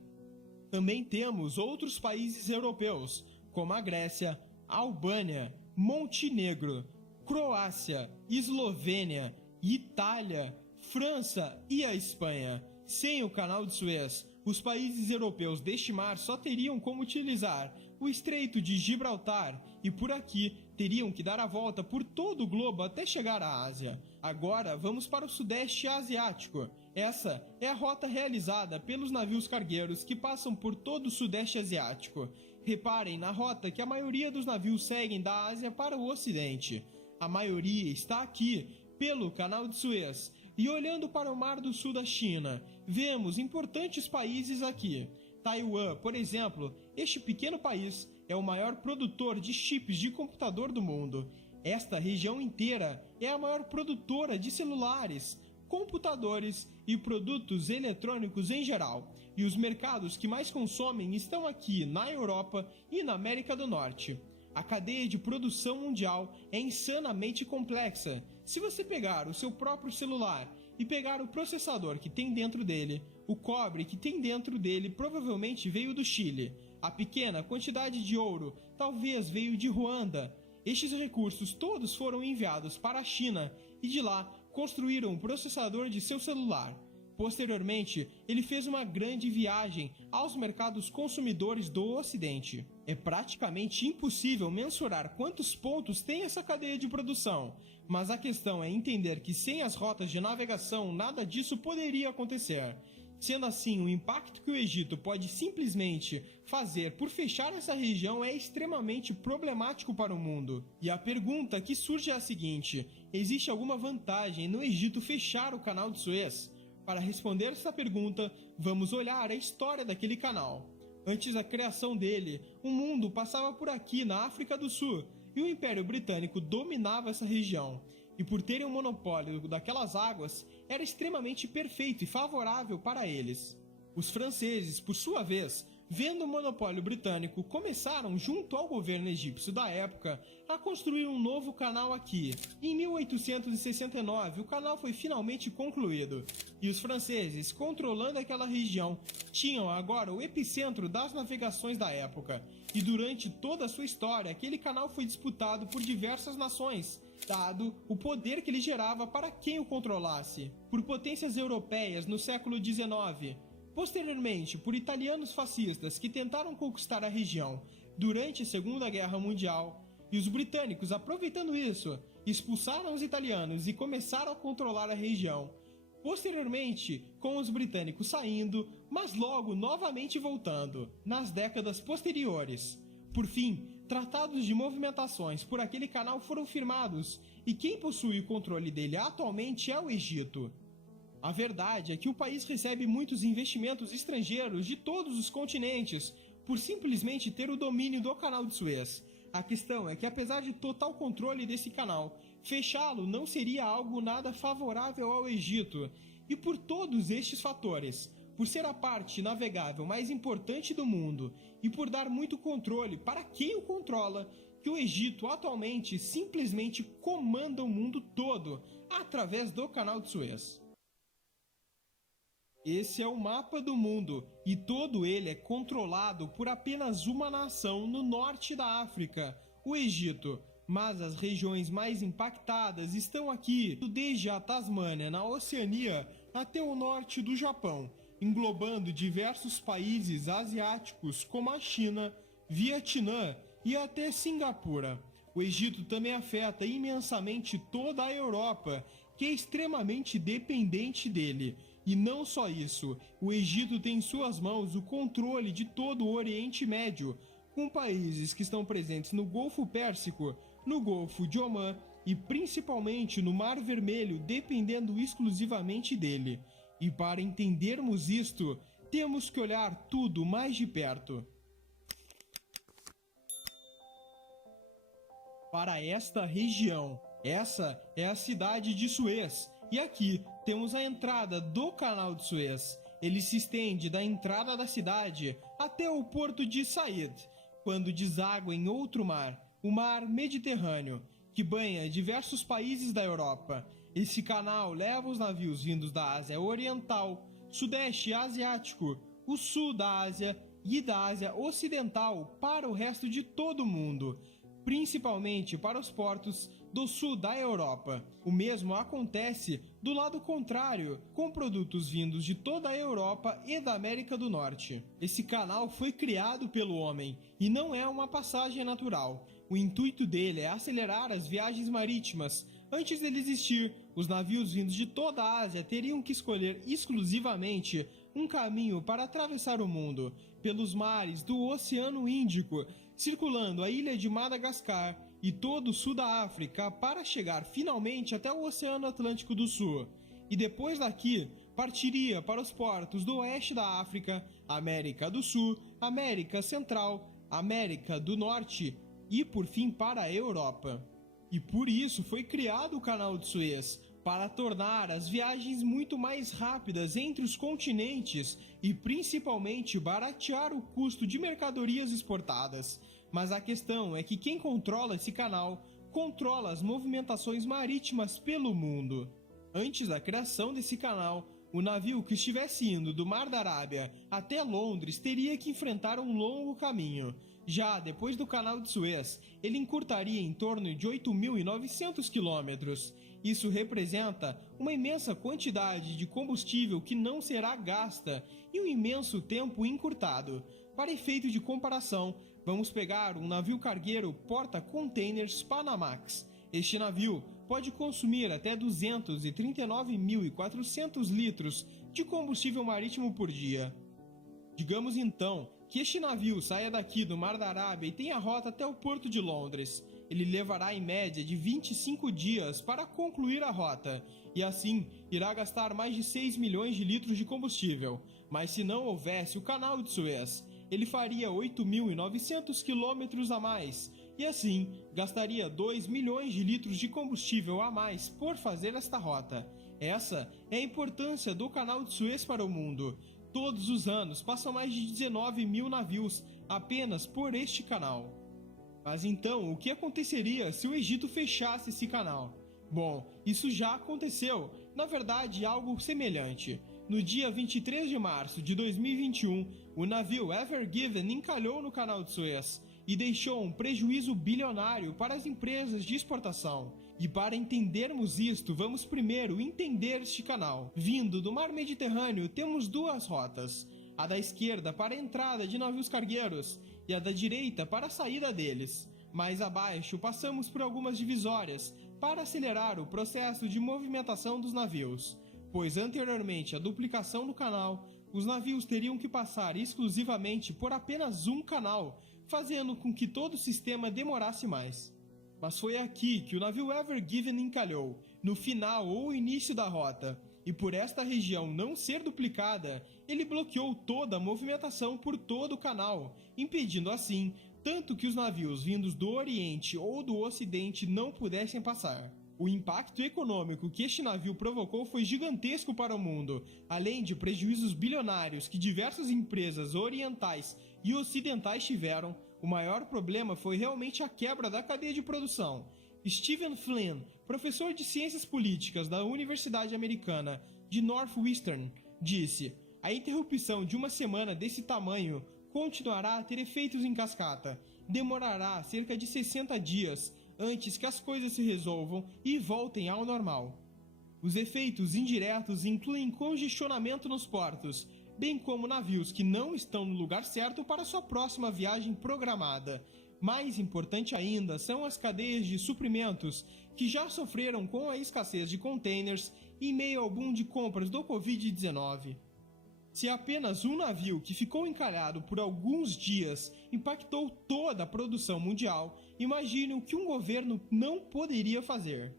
Também temos outros países europeus, como a Grécia, a Albânia, Montenegro, Croácia, Eslovênia, Itália, França e a Espanha. Sem o Canal de Suez, os países europeus deste mar só teriam como utilizar o Estreito de Gibraltar e por aqui teriam que dar a volta por todo o globo até chegar à Ásia. Agora vamos para o Sudeste Asiático. Essa é a rota realizada pelos navios cargueiros que passam por todo o Sudeste Asiático. Reparem na rota que a maioria dos navios seguem da Ásia para o Ocidente. A maioria está aqui, pelo Canal de Suez. E olhando para o Mar do Sul da China, vemos importantes países aqui. Taiwan, por exemplo, este pequeno país é o maior produtor de chips de computador do mundo. Esta região inteira é a maior produtora de celulares, computadores e produtos eletrônicos em geral. E os mercados que mais consomem estão aqui na Europa e na América do Norte. A cadeia de produção mundial é insanamente complexa. Se você pegar o seu próprio celular e pegar o processador que tem dentro dele, o cobre que tem dentro dele provavelmente veio do Chile. A pequena quantidade de ouro talvez veio de Ruanda. Estes recursos todos foram enviados para a China e de lá construíram o processador de seu celular. Posteriormente, ele fez uma grande viagem aos mercados consumidores do Ocidente. É praticamente impossível mensurar quantos pontos tem essa cadeia de produção, mas a questão é entender que sem as rotas de navegação nada disso poderia acontecer. Sendo assim, o impacto que o Egito pode simplesmente fazer por fechar essa região é extremamente problemático para o mundo. E a pergunta que surge é a seguinte: existe alguma vantagem no Egito fechar o Canal de Suez? Para responder essa pergunta, vamos olhar a história daquele canal. Antes da criação dele, o mundo passava por aqui na África do Sul e o Império Britânico dominava essa região. E por terem um monopólio daquelas águas, era extremamente perfeito e favorável para eles. Os franceses, por sua vez, vendo o monopólio britânico, começaram, junto ao governo egípcio da época, a construir um novo canal aqui. Em 1869, o canal foi finalmente concluído, e os franceses, controlando aquela região, tinham agora o epicentro das navegações da época. E durante toda a sua história, aquele canal foi disputado por diversas nações, dado o poder que ele gerava para quem o controlasse, por potências europeias no século XIX, posteriormente por italianos fascistas que tentaram conquistar a região durante a Segunda Guerra Mundial, e os britânicos, aproveitando isso, expulsaram os italianos e começaram a controlar a região. Posteriormente, com os britânicos saindo, mas logo novamente voltando, nas décadas posteriores. Por fim, tratados de movimentações por aquele canal foram firmados, e quem possui o controle dele atualmente é o Egito. A verdade é que o país recebe muitos investimentos estrangeiros de todos os continentes, por simplesmente ter o domínio do canal de Suez. A questão é que, apesar de total controle desse canal, fechá-lo não seria algo nada favorável ao Egito, e por todos estes fatores, por ser a parte navegável mais importante do mundo e por dar muito controle para quem o controla, que o Egito atualmente simplesmente comanda o mundo todo através do canal de Suez. Esse é o mapa do mundo, e todo ele é controlado por apenas uma nação no norte da África, o Egito. Mas as regiões mais impactadas estão aqui, desde a Tasmânia, na Oceania, até o norte do Japão, englobando diversos países asiáticos como a China, Vietnã e até Singapura. O Egito também afeta imensamente toda a Europa, que é extremamente dependente dele. E não só isso, o Egito tem em suas mãos o controle de todo o Oriente Médio, com países que estão presentes no Golfo Pérsico, no Golfo de Omã e principalmente no Mar Vermelho, dependendo exclusivamente dele. E para entendermos isto, temos que olhar tudo mais de perto. Para esta região, essa é a cidade de Suez, e aqui temos a entrada do canal de Suez. Ele se estende da entrada da cidade até o porto de Said, quando deságua em outro mar, o Mar Mediterrâneo, que banha diversos países da Europa. Esse canal leva os navios vindos da Ásia Oriental, Sudeste Asiático, o Sul da Ásia e da Ásia Ocidental para o resto de todo o mundo, principalmente para os portos do sul da Europa. O mesmo acontece do lado contrário, com produtos vindos de toda a Europa e da América do Norte. Esse canal foi criado pelo homem e não é uma passagem natural. O intuito dele é acelerar as viagens marítimas. Antes dele existir, os navios vindos de toda a Ásia teriam que escolher exclusivamente um caminho para atravessar o mundo, pelos mares do Oceano Índico, circulando a ilha de Madagascar e todo o sul da África para chegar finalmente até o Oceano Atlântico do Sul. E depois daqui, partiria para os portos do oeste da África, América do Sul, América Central, América do Norte e por fim para a Europa. E por isso foi criado o canal de Suez, para tornar as viagens muito mais rápidas entre os continentes e principalmente baratear o custo de mercadorias exportadas. Mas a questão é que quem controla esse canal controla as movimentações marítimas pelo mundo. Antes da criação desse canal, o navio que estivesse indo do Mar da Arábia até Londres teria que enfrentar um longo caminho. Já depois do canal de Suez, ele encurtaria em torno de 8.900 quilômetros. Isso representa uma imensa quantidade de combustível que não será gasta e um imenso tempo encurtado. Para efeito de comparação, vamos pegar um navio cargueiro porta-containers Panamax. Este navio pode consumir até 239.400 litros de combustível marítimo por dia. Digamos então que este navio saia daqui do Mar da Arábia e tenha rota até o porto de Londres. Ele levará em média de 25 dias para concluir a rota, e assim irá gastar mais de 6 milhões de litros de combustível. Mas se não houvesse o canal de Suez, ele faria 8.900 quilômetros a mais, e assim gastaria 2 milhões de litros de combustível a mais por fazer esta rota. Essa é a importância do canal de Suez para o mundo. Todos os anos passam mais de 19 mil navios apenas por este canal. Mas então, o que aconteceria se o Egito fechasse esse canal? Bom, isso já aconteceu, na verdade algo semelhante. No dia 23 de março de 2021, o navio Ever Given encalhou no canal de Suez e deixou um prejuízo bilionário para as empresas de exportação. E para entendermos isto, vamos primeiro entender este canal. Vindo do mar Mediterrâneo, temos duas rotas. A da esquerda para a entrada de navios cargueiros e a da direita para a saída deles. Mais abaixo, passamos por algumas divisórias para acelerar o processo de movimentação dos navios, pois anteriormente à duplicação do canal, os navios teriam que passar exclusivamente por apenas um canal, fazendo com que todo o sistema demorasse mais. Mas foi aqui que o navio Ever Given encalhou, no final ou início da rota, e por esta região não ser duplicada, ele bloqueou toda a movimentação por todo o canal, impedindo assim tanto que os navios vindos do Oriente ou do Ocidente não pudessem passar. O impacto econômico que este navio provocou foi gigantesco para o mundo, além de prejuízos bilionários que diversas empresas orientais e ocidentais tiveram. O maior problema foi realmente a quebra da cadeia de produção. Stephen Flynn, professor de Ciências Políticas da Universidade Americana de Northwestern, disse: a interrupção de uma semana desse tamanho continuará a ter efeitos em cascata. Demorará cerca de 60 dias antes que as coisas se resolvam e voltem ao normal. Os efeitos indiretos incluem congestionamento nos portos, bem como navios que não estão no lugar certo para sua próxima viagem programada. Mais importante ainda são as cadeias de suprimentos, que já sofreram com a escassez de containers em meio ao boom de compras do Covid-19. Se apenas um navio que ficou encalhado por alguns dias impactou toda a produção mundial, imagine o que um governo não poderia fazer.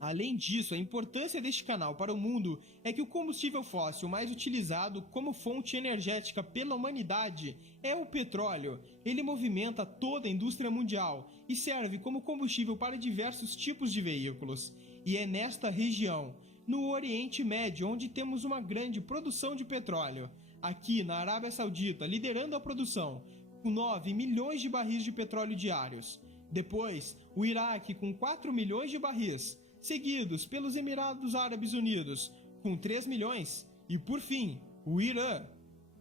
Além disso, a importância deste canal para o mundo é que o combustível fóssil mais utilizado como fonte energética pela humanidade é o petróleo. Ele movimenta toda a indústria mundial e serve como combustível para diversos tipos de veículos. E é nesta região, no Oriente Médio, onde temos uma grande produção de petróleo. Aqui na Arábia Saudita, liderando a produção, com 9 milhões de barris de petróleo diários. Depois, o Iraque com 4 milhões de barris, seguidos pelos Emirados Árabes Unidos, com 3 milhões. E por fim, o Irã,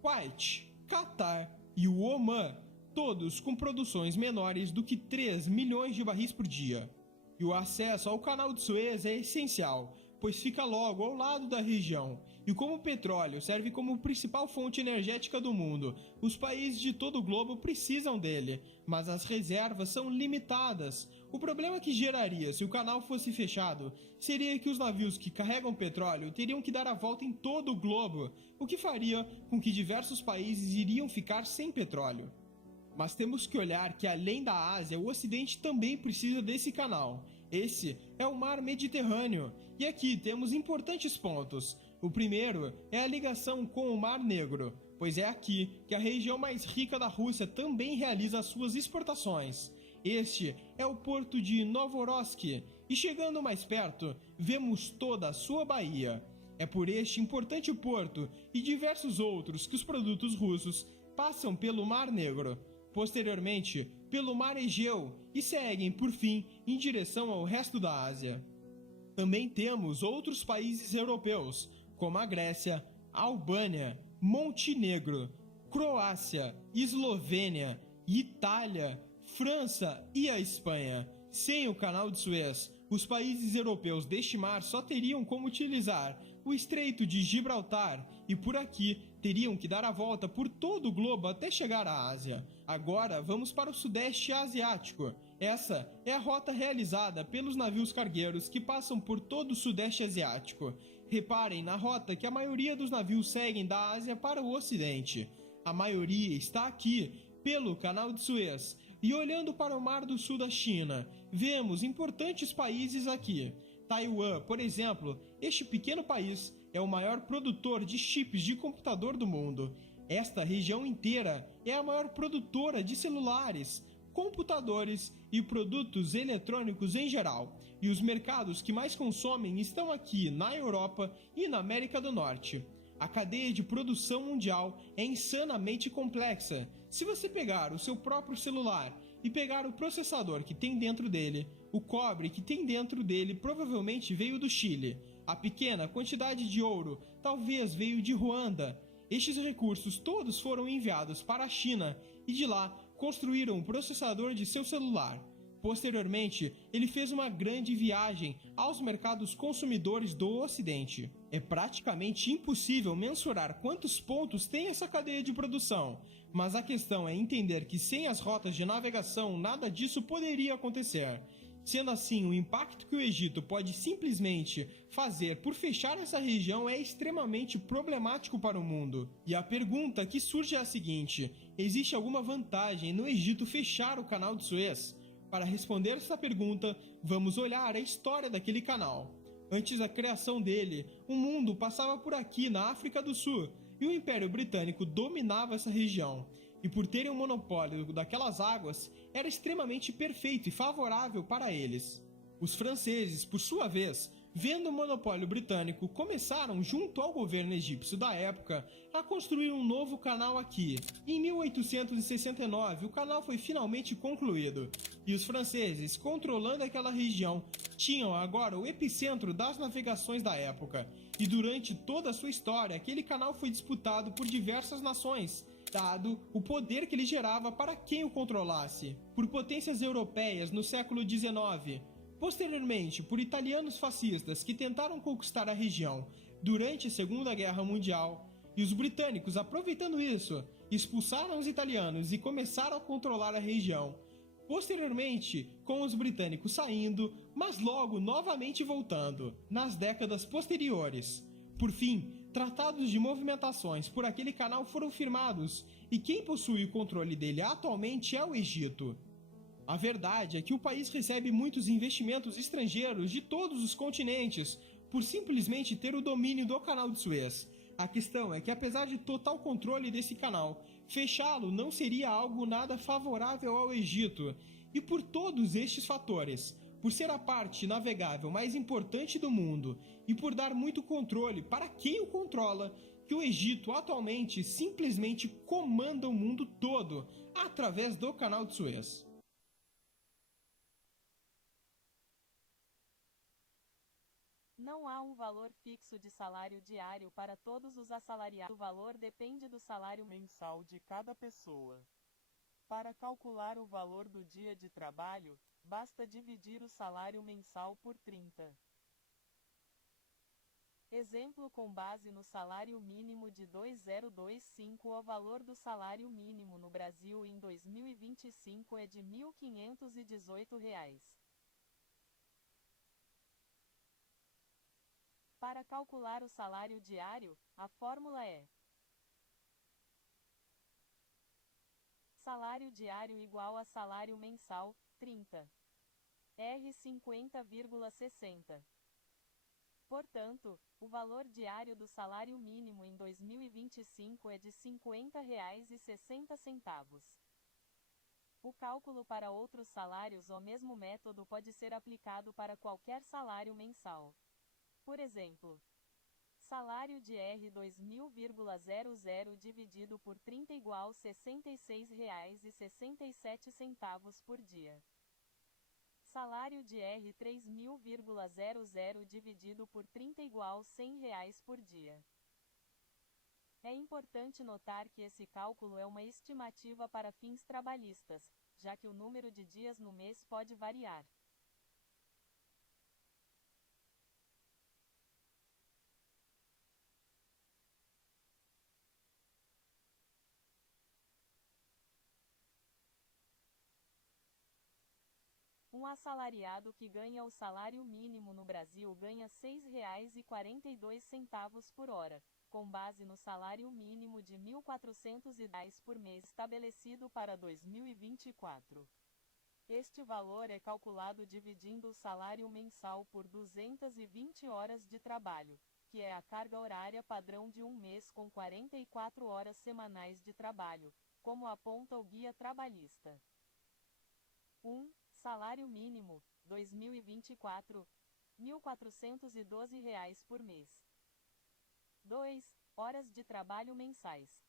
Kuwait, Catar e o Omã, todos com produções menores do que 3 milhões de barris por dia. E o acesso ao canal de Suez é essencial, pois fica logo ao lado da região, e como o petróleo serve como principal fonte energética do mundo, os países de todo o globo precisam dele, mas as reservas são limitadas. O problema que geraria se o canal fosse fechado seria que os navios que carregam petróleo teriam que dar a volta em todo o globo, o que faria com que diversos países iriam ficar sem petróleo. Mas temos que olhar que além da Ásia, o Ocidente também precisa desse canal. Esse é o mar Mediterrâneo, e aqui temos importantes pontos. O primeiro é a ligação com o Mar Negro, pois é aqui que a região mais rica da Rússia também realiza suas exportações. Este é o porto de Novorossiysk, e chegando mais perto, vemos toda a sua baía. É por este importante porto e diversos outros que os produtos russos passam pelo Mar Negro, posteriormente pelo Mar Egeu e seguem, por fim, em direção ao resto da Ásia. Também temos outros países europeus, como a Grécia, Albânia, Montenegro, Croácia, Eslovênia, Itália, França e a Espanha. Sem o canal de Suez, os países europeus deste mar só teriam como utilizar o Estreito de Gibraltar e por aqui teriam que dar a volta por todo o globo até chegar à Ásia. Agora vamos para o Sudeste Asiático. Essa é a rota realizada pelos navios cargueiros que passam por todo o Sudeste Asiático. Reparem na rota que a maioria dos navios seguem da Ásia para o Ocidente. A maioria está aqui, pelo canal de Suez. E olhando para o Mar do Sul da China, vemos importantes países aqui. Taiwan, por exemplo, este pequeno país é o maior produtor de chips de computador do mundo. Esta região inteira é a maior produtora de celulares, computadores e produtos eletrônicos em geral. E os mercados que mais consomem estão aqui na Europa e na América do Norte. A cadeia de produção mundial é insanamente complexa. Se você pegar o seu próprio celular e pegar o processador que tem dentro dele, o cobre que tem dentro dele provavelmente veio do Chile. A pequena quantidade de ouro talvez veio de Ruanda. Estes recursos todos foram enviados para a China e de lá construíram o processador de seu celular. Posteriormente, ele fez uma grande viagem aos mercados consumidores do Ocidente. É praticamente impossível mensurar quantos pontos tem essa cadeia de produção, mas a questão é entender que sem as rotas de navegação nada disso poderia acontecer. Sendo assim, o impacto que o Egito pode simplesmente fazer por fechar essa região é extremamente problemático para o mundo. E a pergunta que surge é a seguinte: existe alguma vantagem no Egito fechar o canal de Suez? Para responder essa pergunta, vamos olhar a história daquele canal. Antes da criação dele, o mundo passava por aqui na África do Sul e o Império Britânico dominava essa região. E por terem um monopólio daquelas águas, era extremamente perfeito e favorável para eles. Os franceses, por sua vez, vendo o monopólio britânico, começaram, junto ao governo egípcio da época, a construir um novo canal aqui. Em 1869, o canal foi finalmente concluído, e os franceses, controlando aquela região, tinham agora o epicentro das navegações da época. E durante toda a sua história, aquele canal foi disputado por diversas nações, dado o poder que ele gerava para quem o controlasse, por potências europeias no século XIX, posteriormente por italianos fascistas que tentaram conquistar a região durante a Segunda Guerra Mundial, e os britânicos, aproveitando isso, expulsaram os italianos e começaram a controlar a região. Posteriormente, com os britânicos saindo, mas logo novamente voltando, nas décadas posteriores. Por fim, tratados de movimentações por aquele canal foram firmados, e quem possui o controle dele atualmente é o Egito. A verdade é que o país recebe muitos investimentos estrangeiros de todos os continentes por simplesmente ter o domínio do canal de Suez. A questão é que, apesar de total controle desse canal, fechá-lo não seria algo nada favorável ao Egito. E por todos estes fatores, por ser a parte navegável mais importante do mundo e por dar muito controle para quem o controla, que o Egito atualmente simplesmente comanda o mundo todo através do canal de Suez. Não há um valor fixo de salário diário para todos os assalariados. O valor depende do salário mensal de cada pessoa. Para calcular o valor do dia de trabalho, basta dividir o salário mensal por 30. Exemplo: com base no salário mínimo de 2025, o valor do salário mínimo no Brasil em 2025 é de R$ 1.518. Para calcular o salário diário, a fórmula é: salário diário igual a salário mensal, 30. R 50,60. Portanto, o valor diário do salário mínimo em 2025 é de R$ 50,60. O cálculo para outros salários. O mesmo método pode ser aplicado para qualquer salário mensal. Por exemplo, salário de R$ 2.000,00 dividido por 30 igual R$ 66,67 por dia. Salário de R$ 3.000,00 dividido por 30 igual R$ 100 por dia. É importante notar que esse cálculo é uma estimativa para fins trabalhistas, já que o número de dias no mês pode variar. Um assalariado que ganha o salário mínimo no Brasil ganha R$ 6,42 por hora, com base no salário mínimo de R$ 1.410 por mês estabelecido para 2024. Este valor é calculado dividindo o salário mensal por 220 horas de trabalho, que é a carga horária padrão de um mês com 44 horas semanais de trabalho, como aponta o Guia Trabalhista. 1. Salário mínimo, 2024, R$ 1.412 por mês. 2. Horas de trabalho mensais: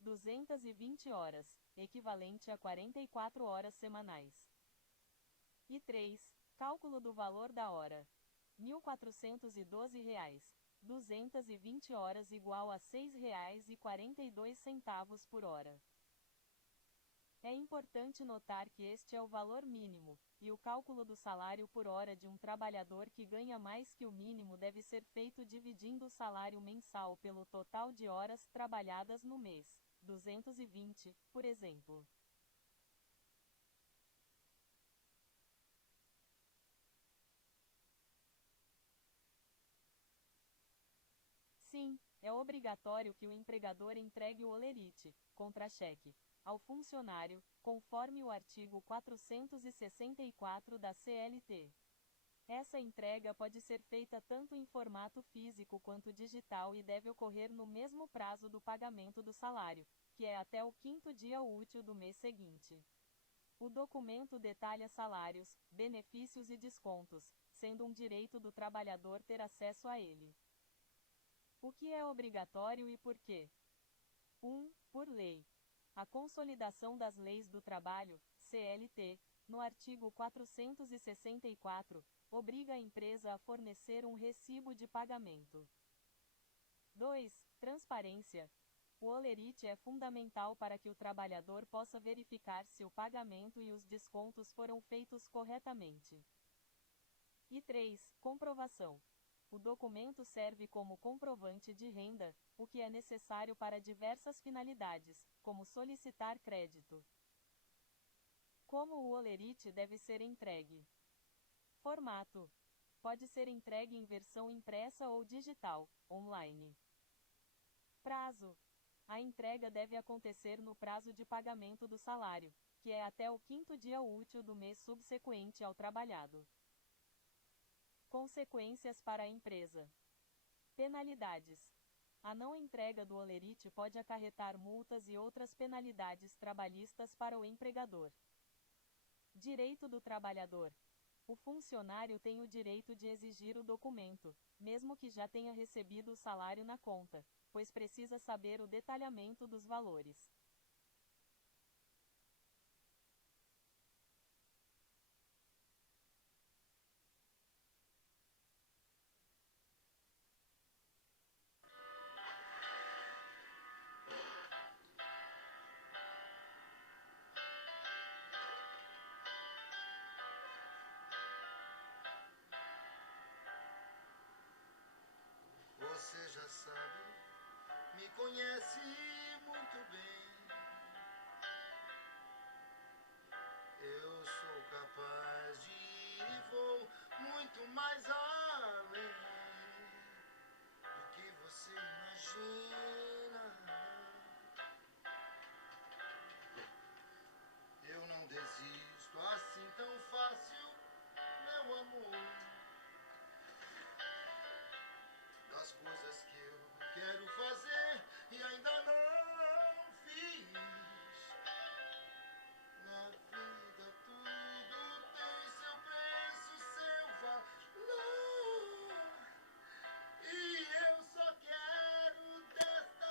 220 horas, equivalente a 44 horas semanais. E 3. Cálculo do valor da hora: R$ 1.412. 220 horas igual a R$ 6,42 por hora. É importante notar que este é o valor mínimo, e o cálculo do salário por hora de um trabalhador que ganha mais que o mínimo deve ser feito dividindo o salário mensal pelo total de horas trabalhadas no mês, 220, por exemplo. Sim, é obrigatório que o empregador entregue o holerite, contra-cheque, ao funcionário, conforme o artigo 464 da CLT. Essa entrega pode ser feita tanto em formato físico quanto digital e deve ocorrer no mesmo prazo do pagamento do salário, que é até o 5º dia útil do mês seguinte. O documento detalha salários, benefícios e descontos, sendo um direito do trabalhador ter acesso a ele. O que é obrigatório e por quê? 1. Por lei. A Consolidação das Leis do Trabalho, CLT, no artigo 464, obriga a empresa a fornecer um recibo de pagamento. 2. Transparência. O holerite é fundamental para que o trabalhador possa verificar se o pagamento e os descontos foram feitos corretamente. E 3. Comprovação. O documento serve como comprovante de renda, o que é necessário para diversas finalidades, como solicitar crédito. Como o holerite deve ser entregue? Formato: pode ser entregue em versão impressa ou digital, online. Prazo: a entrega deve acontecer no prazo de pagamento do salário, que é até o 5º dia útil do mês subsequente ao trabalhado. Consequências para a empresa: penalidades. A não entrega do holerite pode acarretar multas e outras penalidades trabalhistas para o empregador. Direito do trabalhador: o funcionário tem o direito de exigir o documento, mesmo que já tenha recebido o salário na conta, pois precisa saber o detalhamento dos valores. Você já sabe, me conhece muito bem. Eu sou capaz de ir e vou muito mais além do que você imagina. Eu não desisto assim tão fácil, meu amor, das coisas que eu quero fazer e ainda não fiz. Na vida tudo tem seu preço, seu valor, e eu só quero desta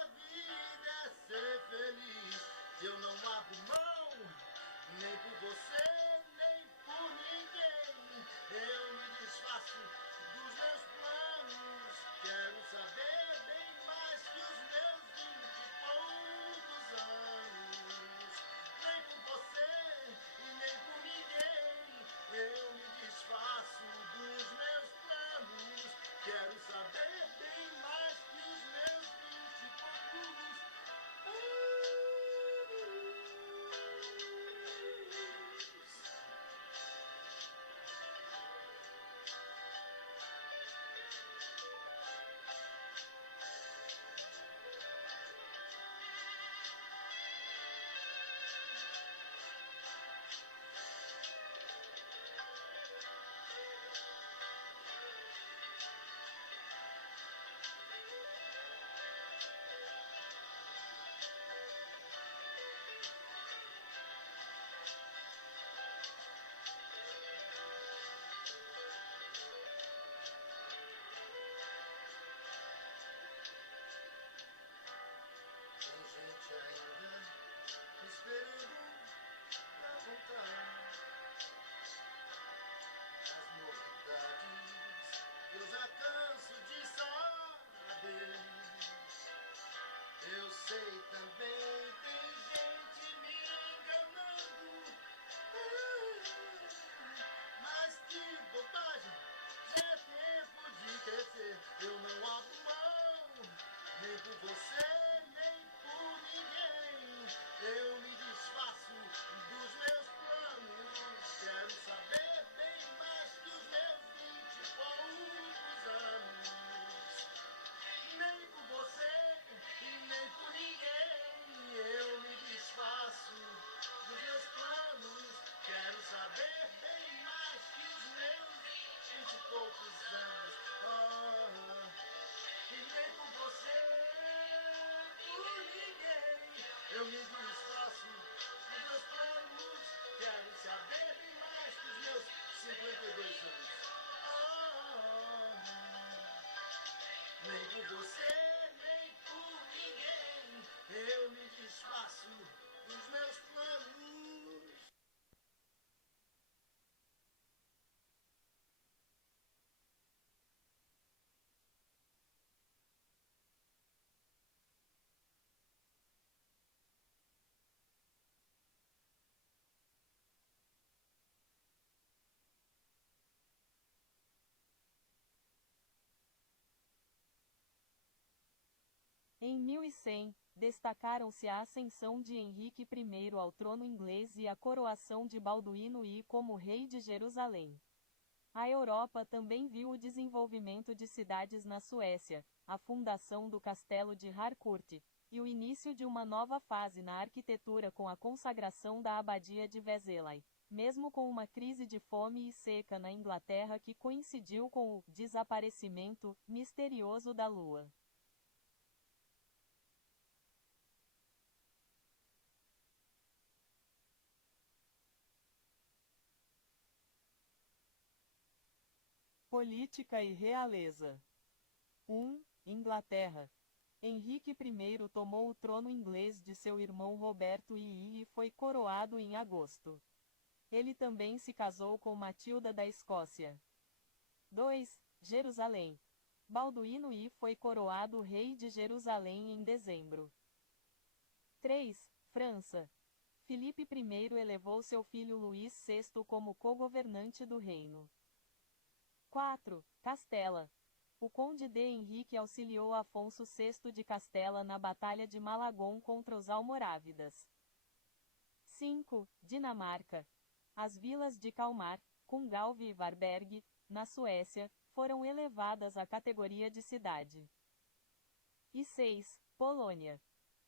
saber bem mais que os meus 20 e poucos anos. E nem por você, por ninguém, eu me disfaço dos meus planos. Quero saber bem mais que os meus 52 anos. Nem por você, nem por ninguém, eu me desfaço dos meus planos. Em 1100, destacaram-se a ascensão de Henrique I ao trono inglês e a coroação de Balduíno I como rei de Jerusalém. A Europa também viu o desenvolvimento de cidades na Suécia, a fundação do castelo de Harcourt, e o início de uma nova fase na arquitetura com a consagração da abadia de Vézelay, mesmo com uma crise de fome e seca na Inglaterra que coincidiu com o desaparecimento misterioso da Lua. Política e realeza. 1. Inglaterra. Henrique I tomou o trono inglês de seu irmão Roberto II e foi coroado em agosto. Ele também se casou com Matilda da Escócia. 2. Jerusalém. Balduíno I foi coroado rei de Jerusalém em dezembro. 3. França. Filipe I elevou seu filho Luís VI como co-governante do reino. 4. Castela. O conde de Henrique auxiliou Afonso VI de Castela na Batalha de Malagon contra os almorávidas. 5. Dinamarca. As vilas de Kalmar, Kungalv e Varberg, na Suécia, foram elevadas à categoria de cidade. E 6. Polônia.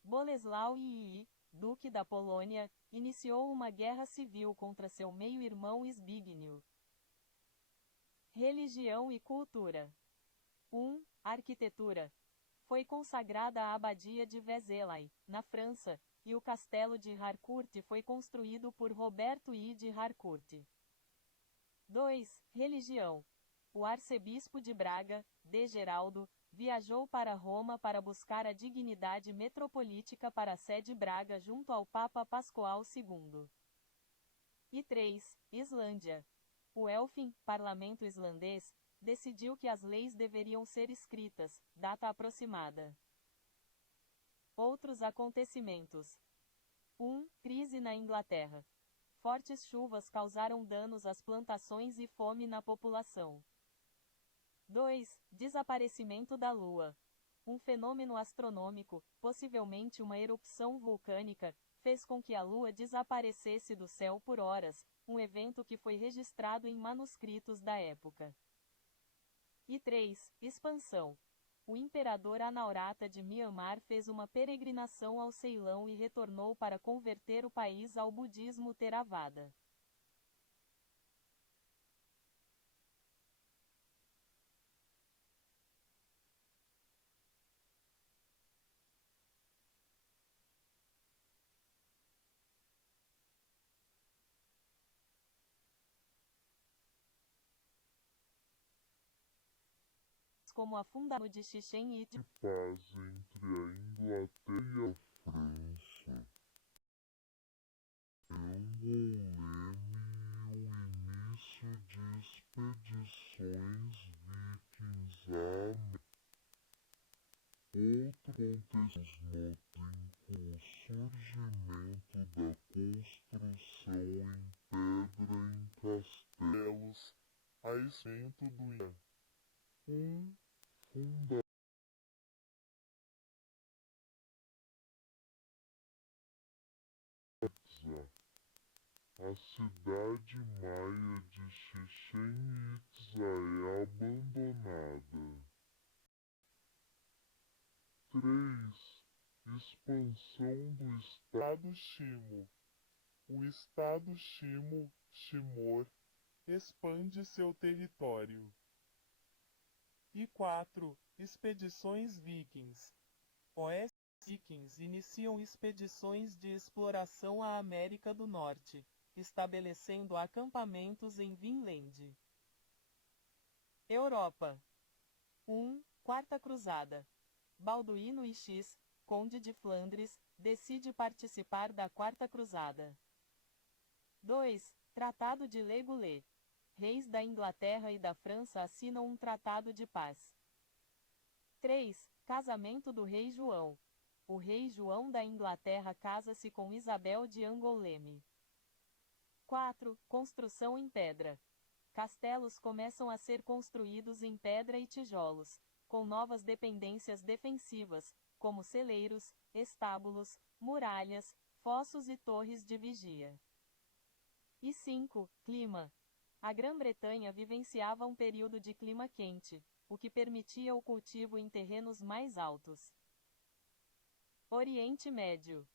Boleslau II, duque da Polônia, iniciou uma guerra civil contra seu meio-irmão Zbigniew. Religião e cultura. 1. Arquitetura. Foi consagrada a abadia de Vézelay, na França, e o castelo de Harcourt foi construído por Roberto I de Harcourt. 2. Religião. O arcebispo de Braga, D. Geraldo, viajou para Roma para buscar a dignidade metropolítica para a sede Braga junto ao Papa Pascoal II. E 3. Islândia. O Elfing, parlamento islandês, decidiu que as leis deveriam ser escritas, data aproximada. Outros acontecimentos. 1. Crise na Inglaterra. Fortes chuvas causaram danos às plantações e fome na população. 2. Desaparecimento da Lua. Um fenômeno astronômico, possivelmente uma erupção vulcânica, fez com que a Lua desaparecesse do céu por horas, um evento que foi registrado em manuscritos da época. E 3. Expansão. O imperador Anaurata de Myanmar fez uma peregrinação ao Ceilão e retornou para converter o país ao budismo Theravada. Como a fundação de Chichen Itza. Paz entre a Inglaterra e a França. Angoleme e o início de expedições vikings à América. Outro acontecimento notem com o surgimento da construção em pedra em castelos a exemplo do fundador. A cidade maia de Chichen Itza é abandonada. 3. Expansão do Estado Shimo. o Estado Timor expande seu território. E 4. Expedições vikings. Os vikings iniciam expedições de exploração à América do Norte, estabelecendo acampamentos em Vinland. Europa. 1. Quarta Cruzada. Balduíno X, conde de Flandres, decide participar da Quarta Cruzada. 2. Tratado de Legulé. Reis da Inglaterra e da França assinam um tratado de paz. 3. Casamento do rei João. O rei João da Inglaterra casa-se com Isabel de Anguleme. 4. Construção em pedra. Castelos começam a ser construídos em pedra e tijolos, com novas dependências defensivas, como celeiros, estábulos, muralhas, fossos e torres de vigia. E 5. Clima. A Grã-Bretanha vivenciava um período de clima quente, o que permitia o cultivo em terrenos mais altos. Oriente Médio.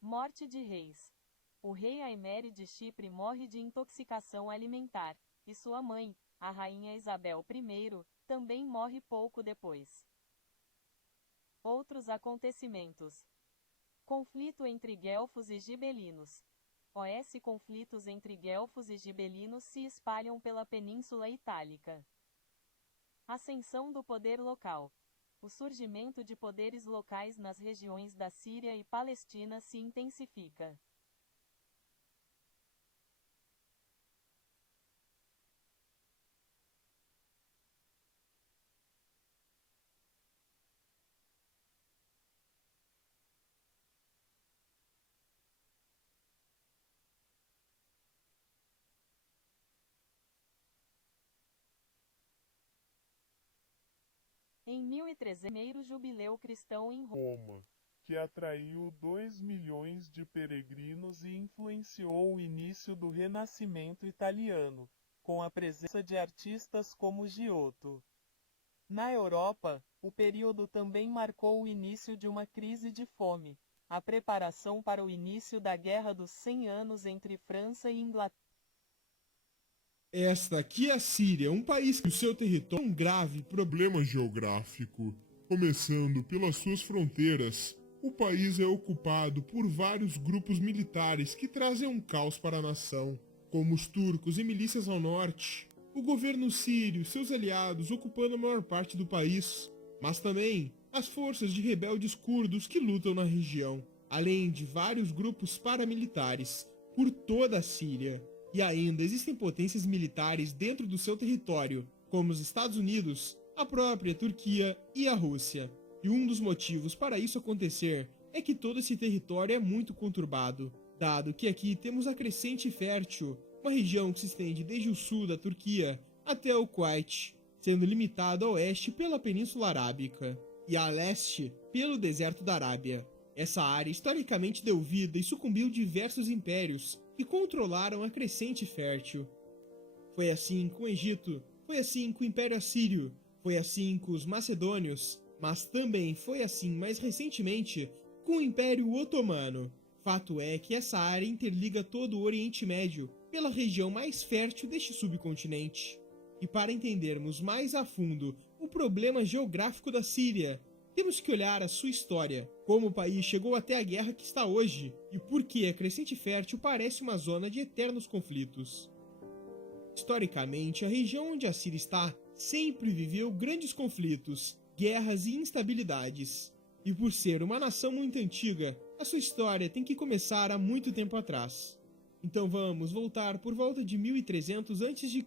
Morte de reis. O rei Aimeri de Chipre morre de intoxicação alimentar, e sua mãe, a rainha Isabel I, também morre pouco depois. Outros acontecimentos. Conflito entre guelfos e gibelinos. Os conflitos entre guelfos e gibelinos se espalham pela Península Itálica. Ascensão do poder local. O surgimento de poderes locais nas regiões da Síria e Palestina se intensifica. Em 1300, primeiro jubileu cristão em Roma, que atraiu 2 milhões de peregrinos e influenciou o início do Renascimento italiano, com a presença de artistas como Giotto. Na Europa, o período também marcou o início de uma crise de fome, a preparação para o início da Guerra dos 100 Anos entre França e Inglaterra. Esta aqui é a Síria, um país que o seu território é um grave problema geográfico. Começando pelas suas fronteiras, o país é ocupado por vários grupos militares que trazem um caos para a nação, como os turcos e milícias ao norte, o governo sírio, seus aliados ocupando a maior parte do país, mas também as forças de rebeldes curdos que lutam na região, além de vários grupos paramilitares por toda a Síria. E ainda existem potências militares dentro do seu território, como os Estados Unidos, a própria Turquia e a Rússia. E um dos motivos para isso acontecer é que todo esse território é muito conturbado, dado que aqui temos a Crescente Fértil, uma região que se estende desde o sul da Turquia até o Kuwait, sendo limitada a oeste pela Península Arábica e a leste pelo deserto da Arábia. Essa área historicamente deu vida e sucumbiu diversos impérios que controlaram a Crescente Fértil. Foi assim com o Egito, foi assim com o Império Assírio, foi assim com os Macedônios, mas também foi assim mais recentemente com o Império Otomano. Fato é que essa área interliga todo o Oriente Médio pela região mais fértil deste subcontinente. E para entendermos mais a fundo o problema geográfico da Síria, temos que olhar a sua história, como o país chegou até a guerra que está hoje e por que a Crescente Fértil parece uma zona de eternos conflitos. Historicamente, a região onde a Síria está sempre viveu grandes conflitos, guerras e instabilidades. E por ser uma nação muito antiga, a sua história tem que começar há muito tempo atrás. Então vamos voltar por volta de 1300 a.C.,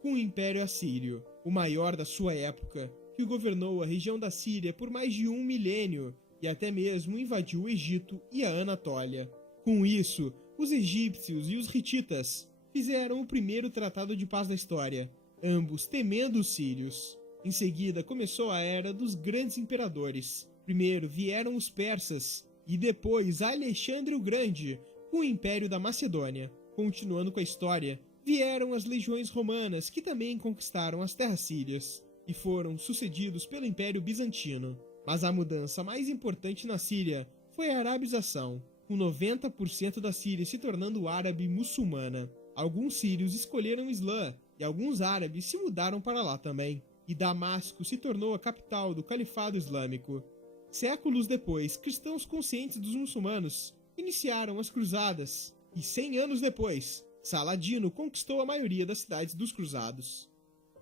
com o Império Assírio, o maior da sua época, que governou a região da Síria por mais de 1 milênio e até mesmo invadiu o Egito e a Anatólia. Com isso, os egípcios e os hititas fizeram o primeiro tratado de paz da história, ambos temendo os sírios. Em seguida começou a era dos grandes imperadores. Primeiro vieram os persas e depois Alexandre o Grande, com o Império da Macedônia. Continuando com a história, vieram as legiões romanas que também conquistaram as terras sírias e foram sucedidos pelo Império Bizantino. Mas a mudança mais importante na Síria foi a arabização, com 90% da Síria se tornando árabe muçulmana. Alguns sírios escolheram o Islã e alguns árabes se mudaram para lá também, e Damasco se tornou a capital do Califado Islâmico. Séculos depois, cristãos conscientes dos muçulmanos iniciaram as cruzadas, e 100 anos depois, Saladino conquistou a maioria das cidades dos cruzados.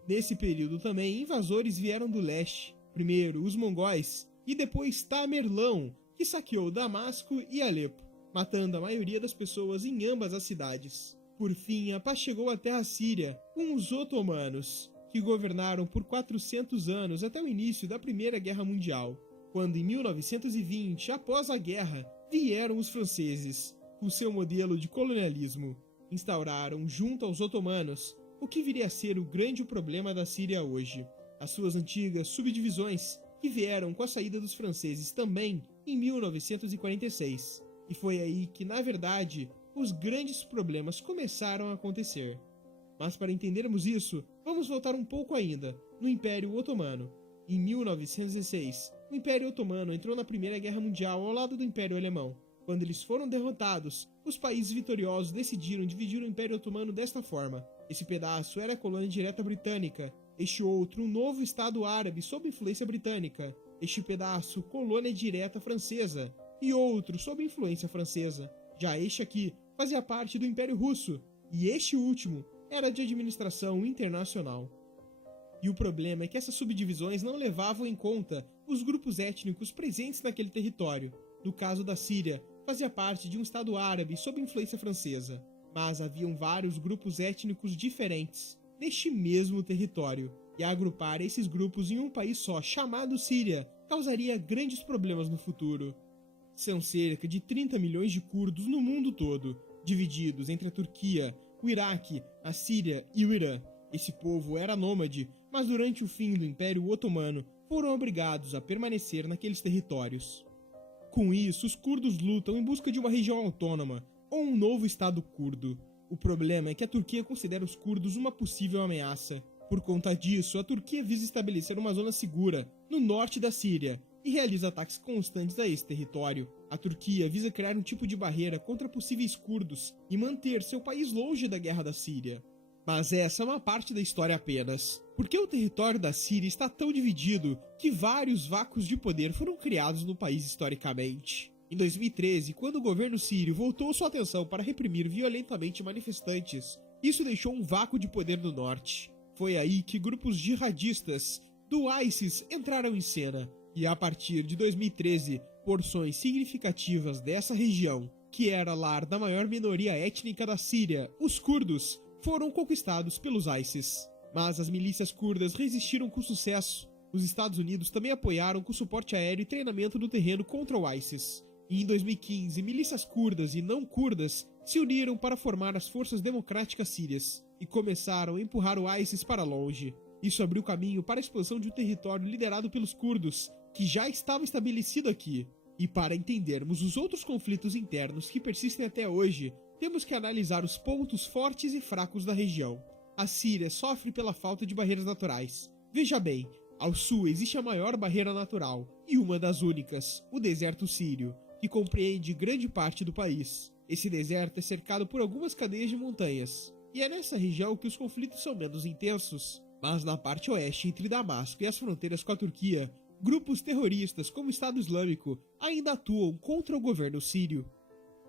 Nesse período também, invasores vieram do leste, primeiro os mongóis, e depois Tamerlão, que saqueou Damasco e Alepo, matando a maioria das pessoas em ambas as cidades. Por fim, a paz chegou à terra síria, com os otomanos, que governaram por 400 anos até o início da Primeira Guerra Mundial, quando em 1920, após a guerra, vieram os franceses, com seu modelo de colonialismo. Instauraram, junto aos otomanos, o que viria a ser o grande problema da Síria hoje, as suas antigas subdivisões, que vieram com a saída dos franceses também em 1946. E foi aí que, na verdade, os grandes problemas começaram a acontecer. Mas para entendermos isso, vamos voltar um pouco ainda, no Império Otomano. Em 1916, o Império Otomano entrou na Primeira Guerra Mundial ao lado do Império Alemão. Quando eles foram derrotados, os países vitoriosos decidiram dividir o Império Otomano desta forma. Esse pedaço era a colônia direta britânica, este outro um novo Estado árabe sob influência britânica, este pedaço colônia direta francesa, e outro sob influência francesa. Já este aqui fazia parte do Império Russo, e este último era de administração internacional. E o problema é que essas subdivisões não levavam em conta os grupos étnicos presentes naquele território. No caso da Síria, fazia parte de um Estado árabe sob influência francesa, mas haviam vários grupos étnicos diferentes neste mesmo território, e agrupar esses grupos em um país só, chamado Síria, causaria grandes problemas no futuro. São cerca de 30 milhões de curdos no mundo todo, divididos entre a Turquia, o Iraque, a Síria e o Irã. Esse povo era nômade, mas durante o fim do Império Otomano foram obrigados a permanecer naqueles territórios. Com isso, os curdos lutam em busca de uma região autônoma, ou um novo Estado curdo. O problema é que a Turquia considera os curdos uma possível ameaça. Por conta disso, a Turquia visa estabelecer uma zona segura no norte da Síria e realiza ataques constantes a esse território. A Turquia visa criar um tipo de barreira contra possíveis curdos e manter seu país longe da guerra da Síria. Mas essa é uma parte da história apenas, porque o território da Síria está tão dividido que vários vácuos de poder foram criados no país historicamente. Em 2013, quando o governo sírio voltou sua atenção para reprimir violentamente manifestantes, isso deixou um vácuo de poder no norte. Foi aí que grupos jihadistas do ISIS entraram em cena, e a partir de 2013, porções significativas dessa região, que era lar da maior minoria étnica da Síria, os curdos, foram conquistados pelos ISIS. Mas as milícias curdas resistiram com sucesso. Os Estados Unidos também apoiaram com suporte aéreo e treinamento do terreno contra o ISIS. E em 2015, milícias curdas e não curdas se uniram para formar as Forças Democráticas Sírias e começaram a empurrar o ISIS para longe. Isso abriu caminho para a expansão de um território liderado pelos curdos, que já estava estabelecido aqui. E para entendermos os outros conflitos internos que persistem até hoje, temos que analisar os pontos fortes e fracos da região. A Síria sofre pela falta de barreiras naturais. Veja bem, ao sul existe a maior barreira natural, e uma das únicas, o deserto sírio, que compreende grande parte do país. Esse deserto é cercado por algumas cadeias de montanhas, e é nessa região que os conflitos são menos intensos. Mas na parte oeste, entre Damasco e as fronteiras com a Turquia, grupos terroristas como o Estado Islâmico ainda atuam contra o governo sírio.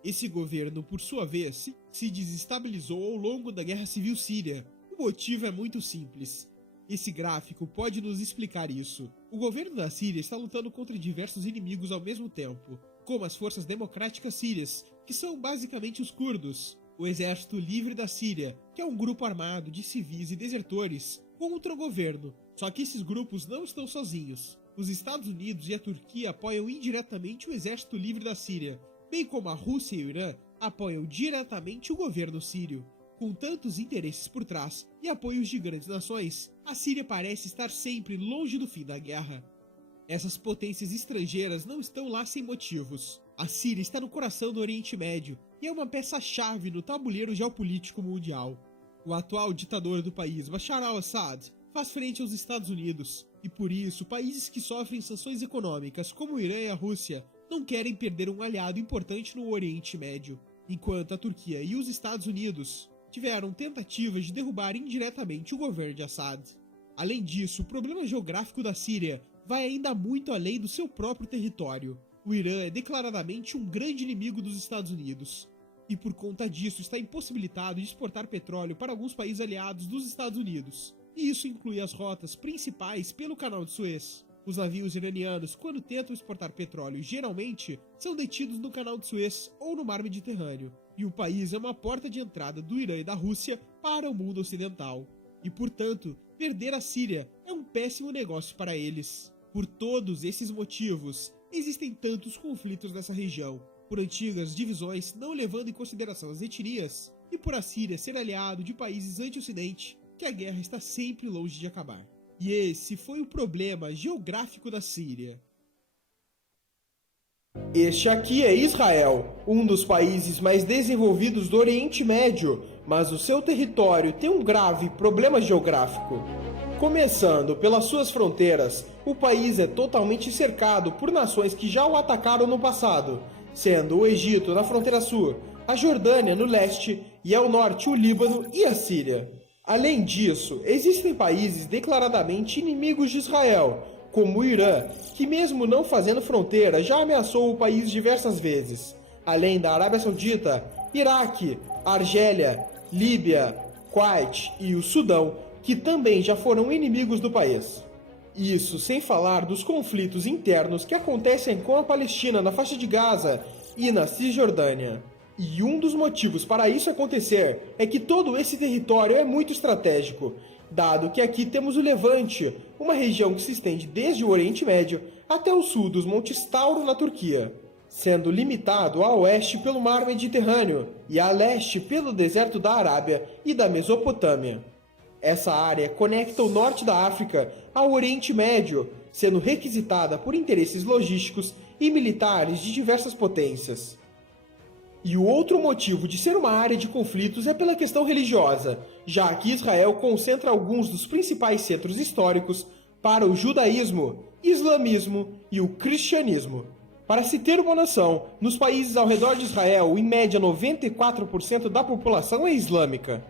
Esse governo, por sua vez, se desestabilizou ao longo da Guerra Civil Síria. O motivo é muito simples. Esse gráfico pode nos explicar isso. O governo da Síria está lutando contra diversos inimigos ao mesmo tempo, como as Forças Democráticas Sírias, que são basicamente os curdos, o Exército Livre da Síria, que é um grupo armado de civis e desertores, contra o governo. Só que esses grupos não estão sozinhos. Os Estados Unidos e a Turquia apoiam indiretamente o Exército Livre da Síria, bem como a Rússia e o Irã apoiam diretamente o governo sírio. Com tantos interesses por trás e apoios de grandes nações, a Síria parece estar sempre longe do fim da guerra. Essas potências estrangeiras não estão lá sem motivos. A Síria está no coração do Oriente Médio e é uma peça-chave no tabuleiro geopolítico mundial. O atual ditador do país, Bashar al-Assad, faz frente aos Estados Unidos, e por isso países que sofrem sanções econômicas como o Irã e a Rússia não querem perder um aliado importante no Oriente Médio, enquanto a Turquia e os Estados Unidos tiveram tentativas de derrubar indiretamente o governo de Assad. Além disso, o problema geográfico da Síria vai ainda muito além do seu próprio território. O Irã é declaradamente um grande inimigo dos Estados Unidos, e por conta disso está impossibilitado de exportar petróleo para alguns países aliados dos Estados Unidos, e isso inclui as rotas principais pelo Canal de Suez. Os navios iranianos, quando tentam exportar petróleo, geralmente são detidos no Canal de Suez ou no Mar Mediterrâneo, e o país é uma porta de entrada do Irã e da Rússia para o mundo ocidental. E, portanto, perder a Síria é um péssimo negócio para eles. Por todos esses motivos, existem tantos conflitos nessa região, por antigas divisões não levando em consideração as etnias, e por a Síria ser aliado de países anti-ocidente, que a guerra está sempre longe de acabar. E esse foi o problema geográfico da Síria. Este aqui é Israel, um dos países mais desenvolvidos do Oriente Médio, mas o seu território tem um grave problema geográfico. Começando pelas suas fronteiras, o país é totalmente cercado por nações que já o atacaram no passado, sendo o Egito na fronteira sul, a Jordânia no leste e ao norte o Líbano e a Síria. Além disso, existem países declaradamente inimigos de Israel, como o Irã, que mesmo não fazendo fronteira já ameaçou o país diversas vezes, além da Arábia Saudita, Iraque, Argélia, Líbia, Kuwait e o Sudão, que também já foram inimigos do país. Isso sem falar dos conflitos internos que acontecem com a Palestina na faixa de Gaza e na Cisjordânia. E um dos motivos para isso acontecer é que todo esse território é muito estratégico, dado que aqui temos o Levante, uma região que se estende desde o Oriente Médio até o sul dos Montes Tauro na Turquia, sendo limitado a oeste pelo Mar Mediterrâneo e a leste pelo deserto da Arábia e da Mesopotâmia. Essa área conecta o norte da África ao Oriente Médio, sendo requisitada por interesses logísticos e militares de diversas potências. E o outro motivo de ser uma área de conflitos é pela questão religiosa, já que Israel concentra alguns dos principais centros históricos para o judaísmo, islamismo e o cristianismo. Para se ter uma noção, nos países ao redor de Israel, em média 94% da população é islâmica,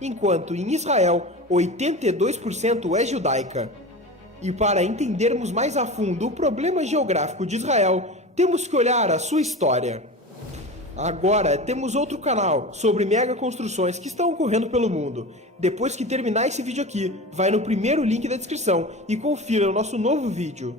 enquanto em Israel 82% é judaica. E para entendermos mais a fundo o problema geográfico de Israel, temos que olhar a sua história. Agora temos outro canal sobre mega construções que estão ocorrendo pelo mundo. Depois que terminar esse vídeo aqui, vai no primeiro link da descrição e confira o nosso novo vídeo.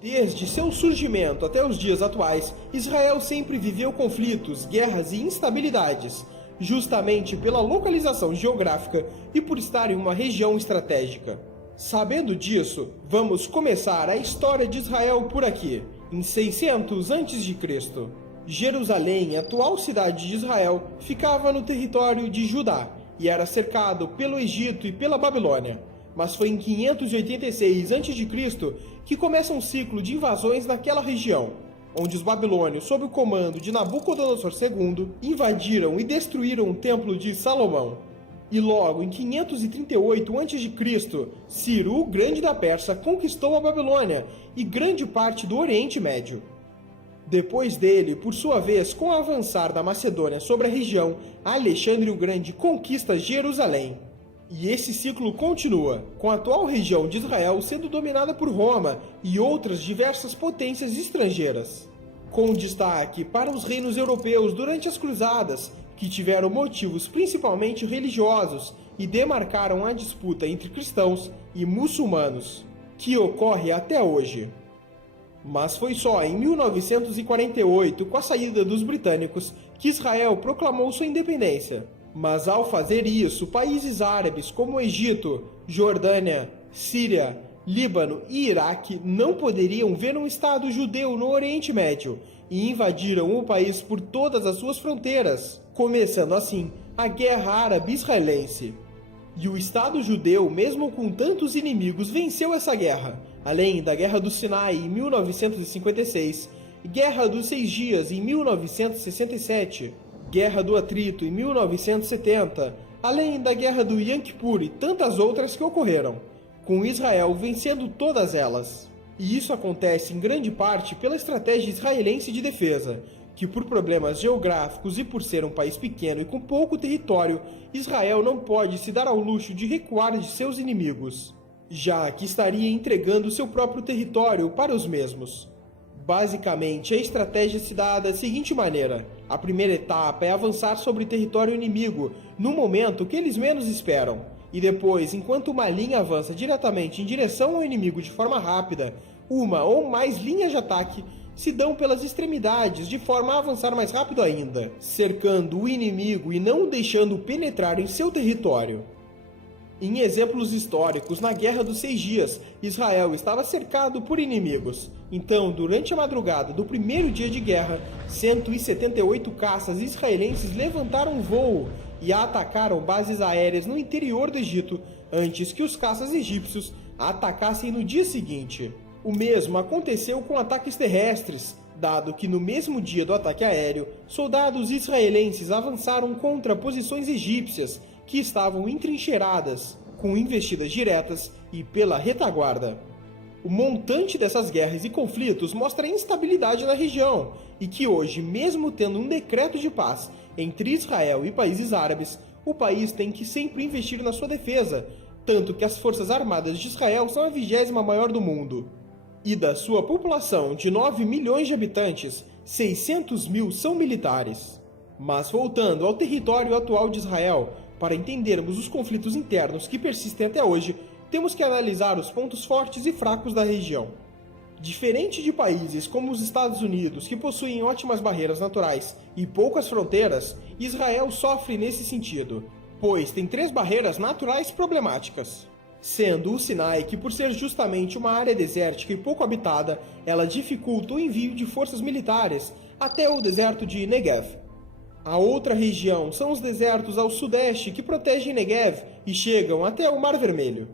Desde seu surgimento até os dias atuais, Israel sempre viveu conflitos, guerras e instabilidades, justamente pela localização geográfica e por estar em uma região estratégica. Sabendo disso, vamos começar a história de Israel por aqui, em 600 a.C. Jerusalém, atual cidade de Israel, ficava no território de Judá e era cercado pelo Egito e pela Babilônia. Mas foi em 586 a.C. que começa um ciclo de invasões naquela região, onde os babilônios, sob o comando de Nabucodonosor II, invadiram e destruíram o Templo de Salomão. E logo em 538 a.C., Ciro, o Grande da Pérsia, conquistou a Babilônia e grande parte do Oriente Médio. Depois dele, por sua vez, com o avançar da Macedônia sobre a região, Alexandre o Grande conquista Jerusalém. E esse ciclo continua, com a atual região de Israel sendo dominada por Roma e outras diversas potências estrangeiras. Com destaque para os reinos europeus durante as Cruzadas, que tiveram motivos principalmente religiosos e demarcaram a disputa entre cristãos e muçulmanos, que ocorre até hoje. Mas foi só em 1948, com a saída dos britânicos, que Israel proclamou sua independência. Mas ao fazer isso, países árabes como Egito, Jordânia, Síria, Líbano e Iraque não poderiam ver um Estado judeu no Oriente Médio e invadiram o país por todas as suas fronteiras, começando assim a Guerra Árabe-Israelense. E o Estado judeu, mesmo com tantos inimigos, venceu essa guerra, além da Guerra do Sinai em 1956, Guerra dos 6 Dias em 1967, Guerra do Atrito em 1970, além da Guerra do Yom Kippur e tantas outras que ocorreram, com Israel vencendo todas elas. E isso acontece em grande parte pela estratégia israelense de defesa, que por problemas geográficos e por ser um país pequeno e com pouco território, Israel não pode se dar ao luxo de recuar de seus inimigos, já que estaria entregando seu próprio território para os mesmos. Basicamente, a estratégia se dá da seguinte maneira: a primeira etapa é avançar sobre território inimigo no momento que eles menos esperam, e depois, enquanto uma linha avança diretamente em direção ao inimigo de forma rápida, uma ou mais linhas de ataque se dão pelas extremidades de forma a avançar mais rápido ainda, cercando o inimigo e não o deixando penetrar em seu território. Em exemplos históricos, na Guerra dos 6 Dias, Israel estava cercado por inimigos. Então, durante a madrugada do primeiro dia de guerra, 178 caças israelenses levantaram voo e atacaram bases aéreas no interior do Egito, antes que os caças egípcios a atacassem no dia seguinte. O mesmo aconteceu com ataques terrestres, dado que no mesmo dia do ataque aéreo, soldados israelenses avançaram contra posições egípcias que estavam entrincheiradas, com investidas diretas e pela retaguarda. O montante dessas guerras e conflitos mostra a instabilidade na região, e que hoje, mesmo tendo um decreto de paz entre Israel e países árabes, o país tem que sempre investir na sua defesa, tanto que as forças armadas de Israel são a 20ª maior do mundo. E da sua população de 9 milhões de habitantes, 600 mil são militares. Mas voltando ao território atual de Israel, para entendermos os conflitos internos que persistem até hoje, temos que analisar os pontos fortes e fracos da região. Diferente de países como os Estados Unidos, que possuem ótimas barreiras naturais e poucas fronteiras, Israel sofre nesse sentido, pois tem 3 barreiras naturais problemáticas. Sendo o Sinai, que por ser justamente uma área desértica e pouco habitada, ela dificulta o envio de forças militares até o deserto de Negev. A outra região são os desertos ao sudeste que protegem Negev e chegam até o Mar Vermelho.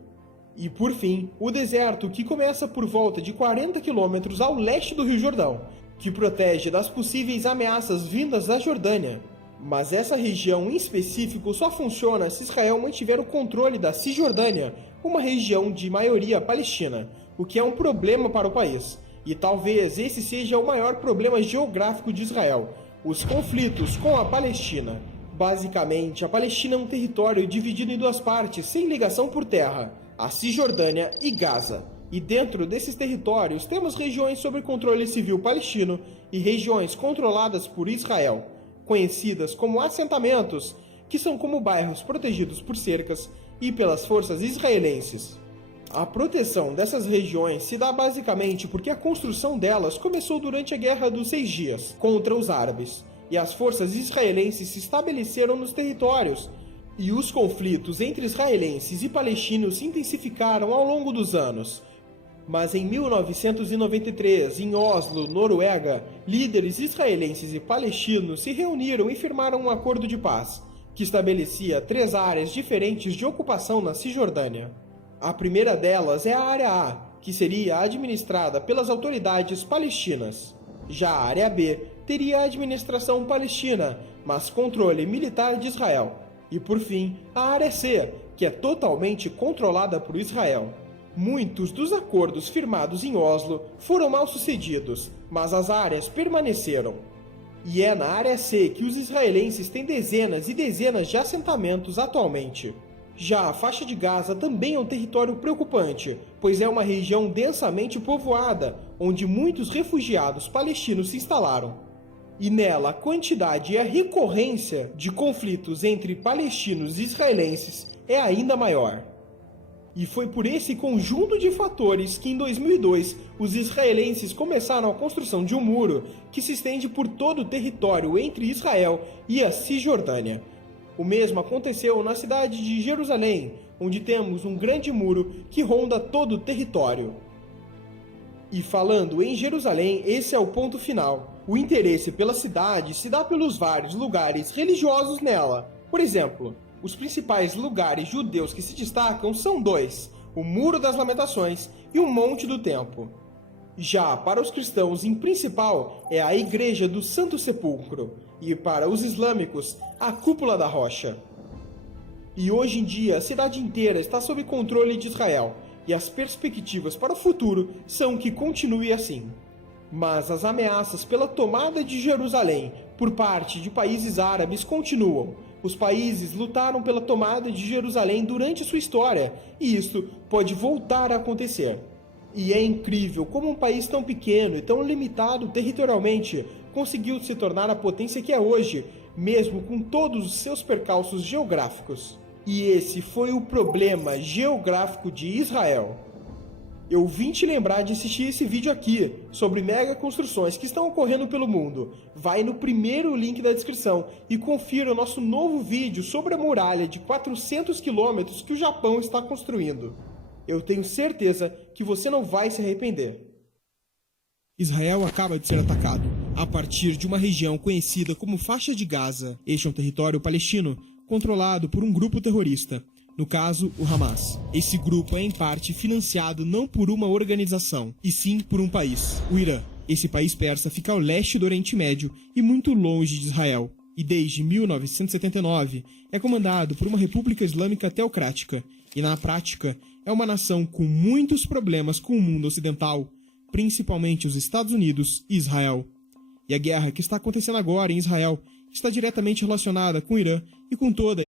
E por fim, o deserto que começa por volta de 40 quilômetros ao leste do Rio Jordão, que protege das possíveis ameaças vindas da Jordânia. Mas essa região em específico só funciona se Israel mantiver o controle da Cisjordânia, uma região de maioria palestina, o que é um problema para o país. E talvez esse seja o maior problema geográfico de Israel: os conflitos com a Palestina. Basicamente, a Palestina é um território dividido em 2 partes, sem ligação por terra: a Cisjordânia e Gaza. E dentro desses territórios temos regiões sob controle civil palestino e regiões controladas por Israel, conhecidas como assentamentos, que são como bairros protegidos por cercas e pelas forças israelenses. A proteção dessas regiões se dá basicamente porque a construção delas começou durante a Guerra dos 6 Dias contra os árabes, e as forças israelenses se estabeleceram nos territórios, e os conflitos entre israelenses e palestinos se intensificaram ao longo dos anos. Mas em 1993, em Oslo, Noruega, líderes israelenses e palestinos se reuniram e firmaram um acordo de paz, que estabelecia 3 áreas diferentes de ocupação na Cisjordânia. A primeira delas é a Área A, que seria administrada pelas autoridades palestinas. Já a Área B teria a administração palestina, mas controle militar de Israel. E por fim, a Área C, que é totalmente controlada por Israel. Muitos dos acordos firmados em Oslo foram mal sucedidos, mas as áreas permaneceram. E é na Área C que os israelenses têm dezenas e dezenas de assentamentos atualmente. Já a faixa de Gaza também é um território preocupante, pois é uma região densamente povoada, onde muitos refugiados palestinos se instalaram. E nela a quantidade e a recorrência de conflitos entre palestinos e israelenses é ainda maior. E foi por esse conjunto de fatores que em 2002 os israelenses começaram a construção de um muro que se estende por todo o território entre Israel e a Cisjordânia. O mesmo aconteceu na cidade de Jerusalém, onde temos um grande muro que ronda todo o território. E falando em Jerusalém, esse é o ponto final. O interesse pela cidade se dá pelos vários lugares religiosos nela. Por exemplo, os principais lugares judeus que se destacam são 2, o Muro das Lamentações e o Monte do Templo. Já para os cristãos, em principal, é a Igreja do Santo Sepulcro, e para os islâmicos, a Cúpula da Rocha. E hoje em dia, a cidade inteira está sob controle de Israel, e as perspectivas para o futuro são que continue assim. Mas as ameaças pela tomada de Jerusalém por parte de países árabes continuam. Os países lutaram pela tomada de Jerusalém durante sua história, e isto pode voltar a acontecer. E é incrível como um país tão pequeno e tão limitado territorialmente conseguiu se tornar a potência que é hoje, mesmo com todos os seus percalços geográficos. E esse foi o problema geográfico de Israel. Eu vim te lembrar de assistir esse vídeo aqui sobre mega construções que estão ocorrendo pelo mundo. Vai no primeiro link da descrição e confira o nosso novo vídeo sobre a muralha de 400 quilômetros que o Japão está construindo. Eu tenho certeza que você não vai se arrepender. Israel acaba de ser atacado a partir de uma região conhecida como Faixa de Gaza. Este é um território palestino controlado por um grupo terrorista, no caso, o Hamas. Esse grupo é em parte financiado não por uma organização, e sim por um país, o Irã. Esse país persa fica ao leste do Oriente Médio e muito longe de Israel, e desde 1979 é comandado por uma república islâmica teocrática, e na prática é uma nação com muitos problemas com o mundo ocidental, principalmente os Estados Unidos e Israel. E a guerra que está acontecendo agora em Israel está diretamente relacionada com o Irã e com toda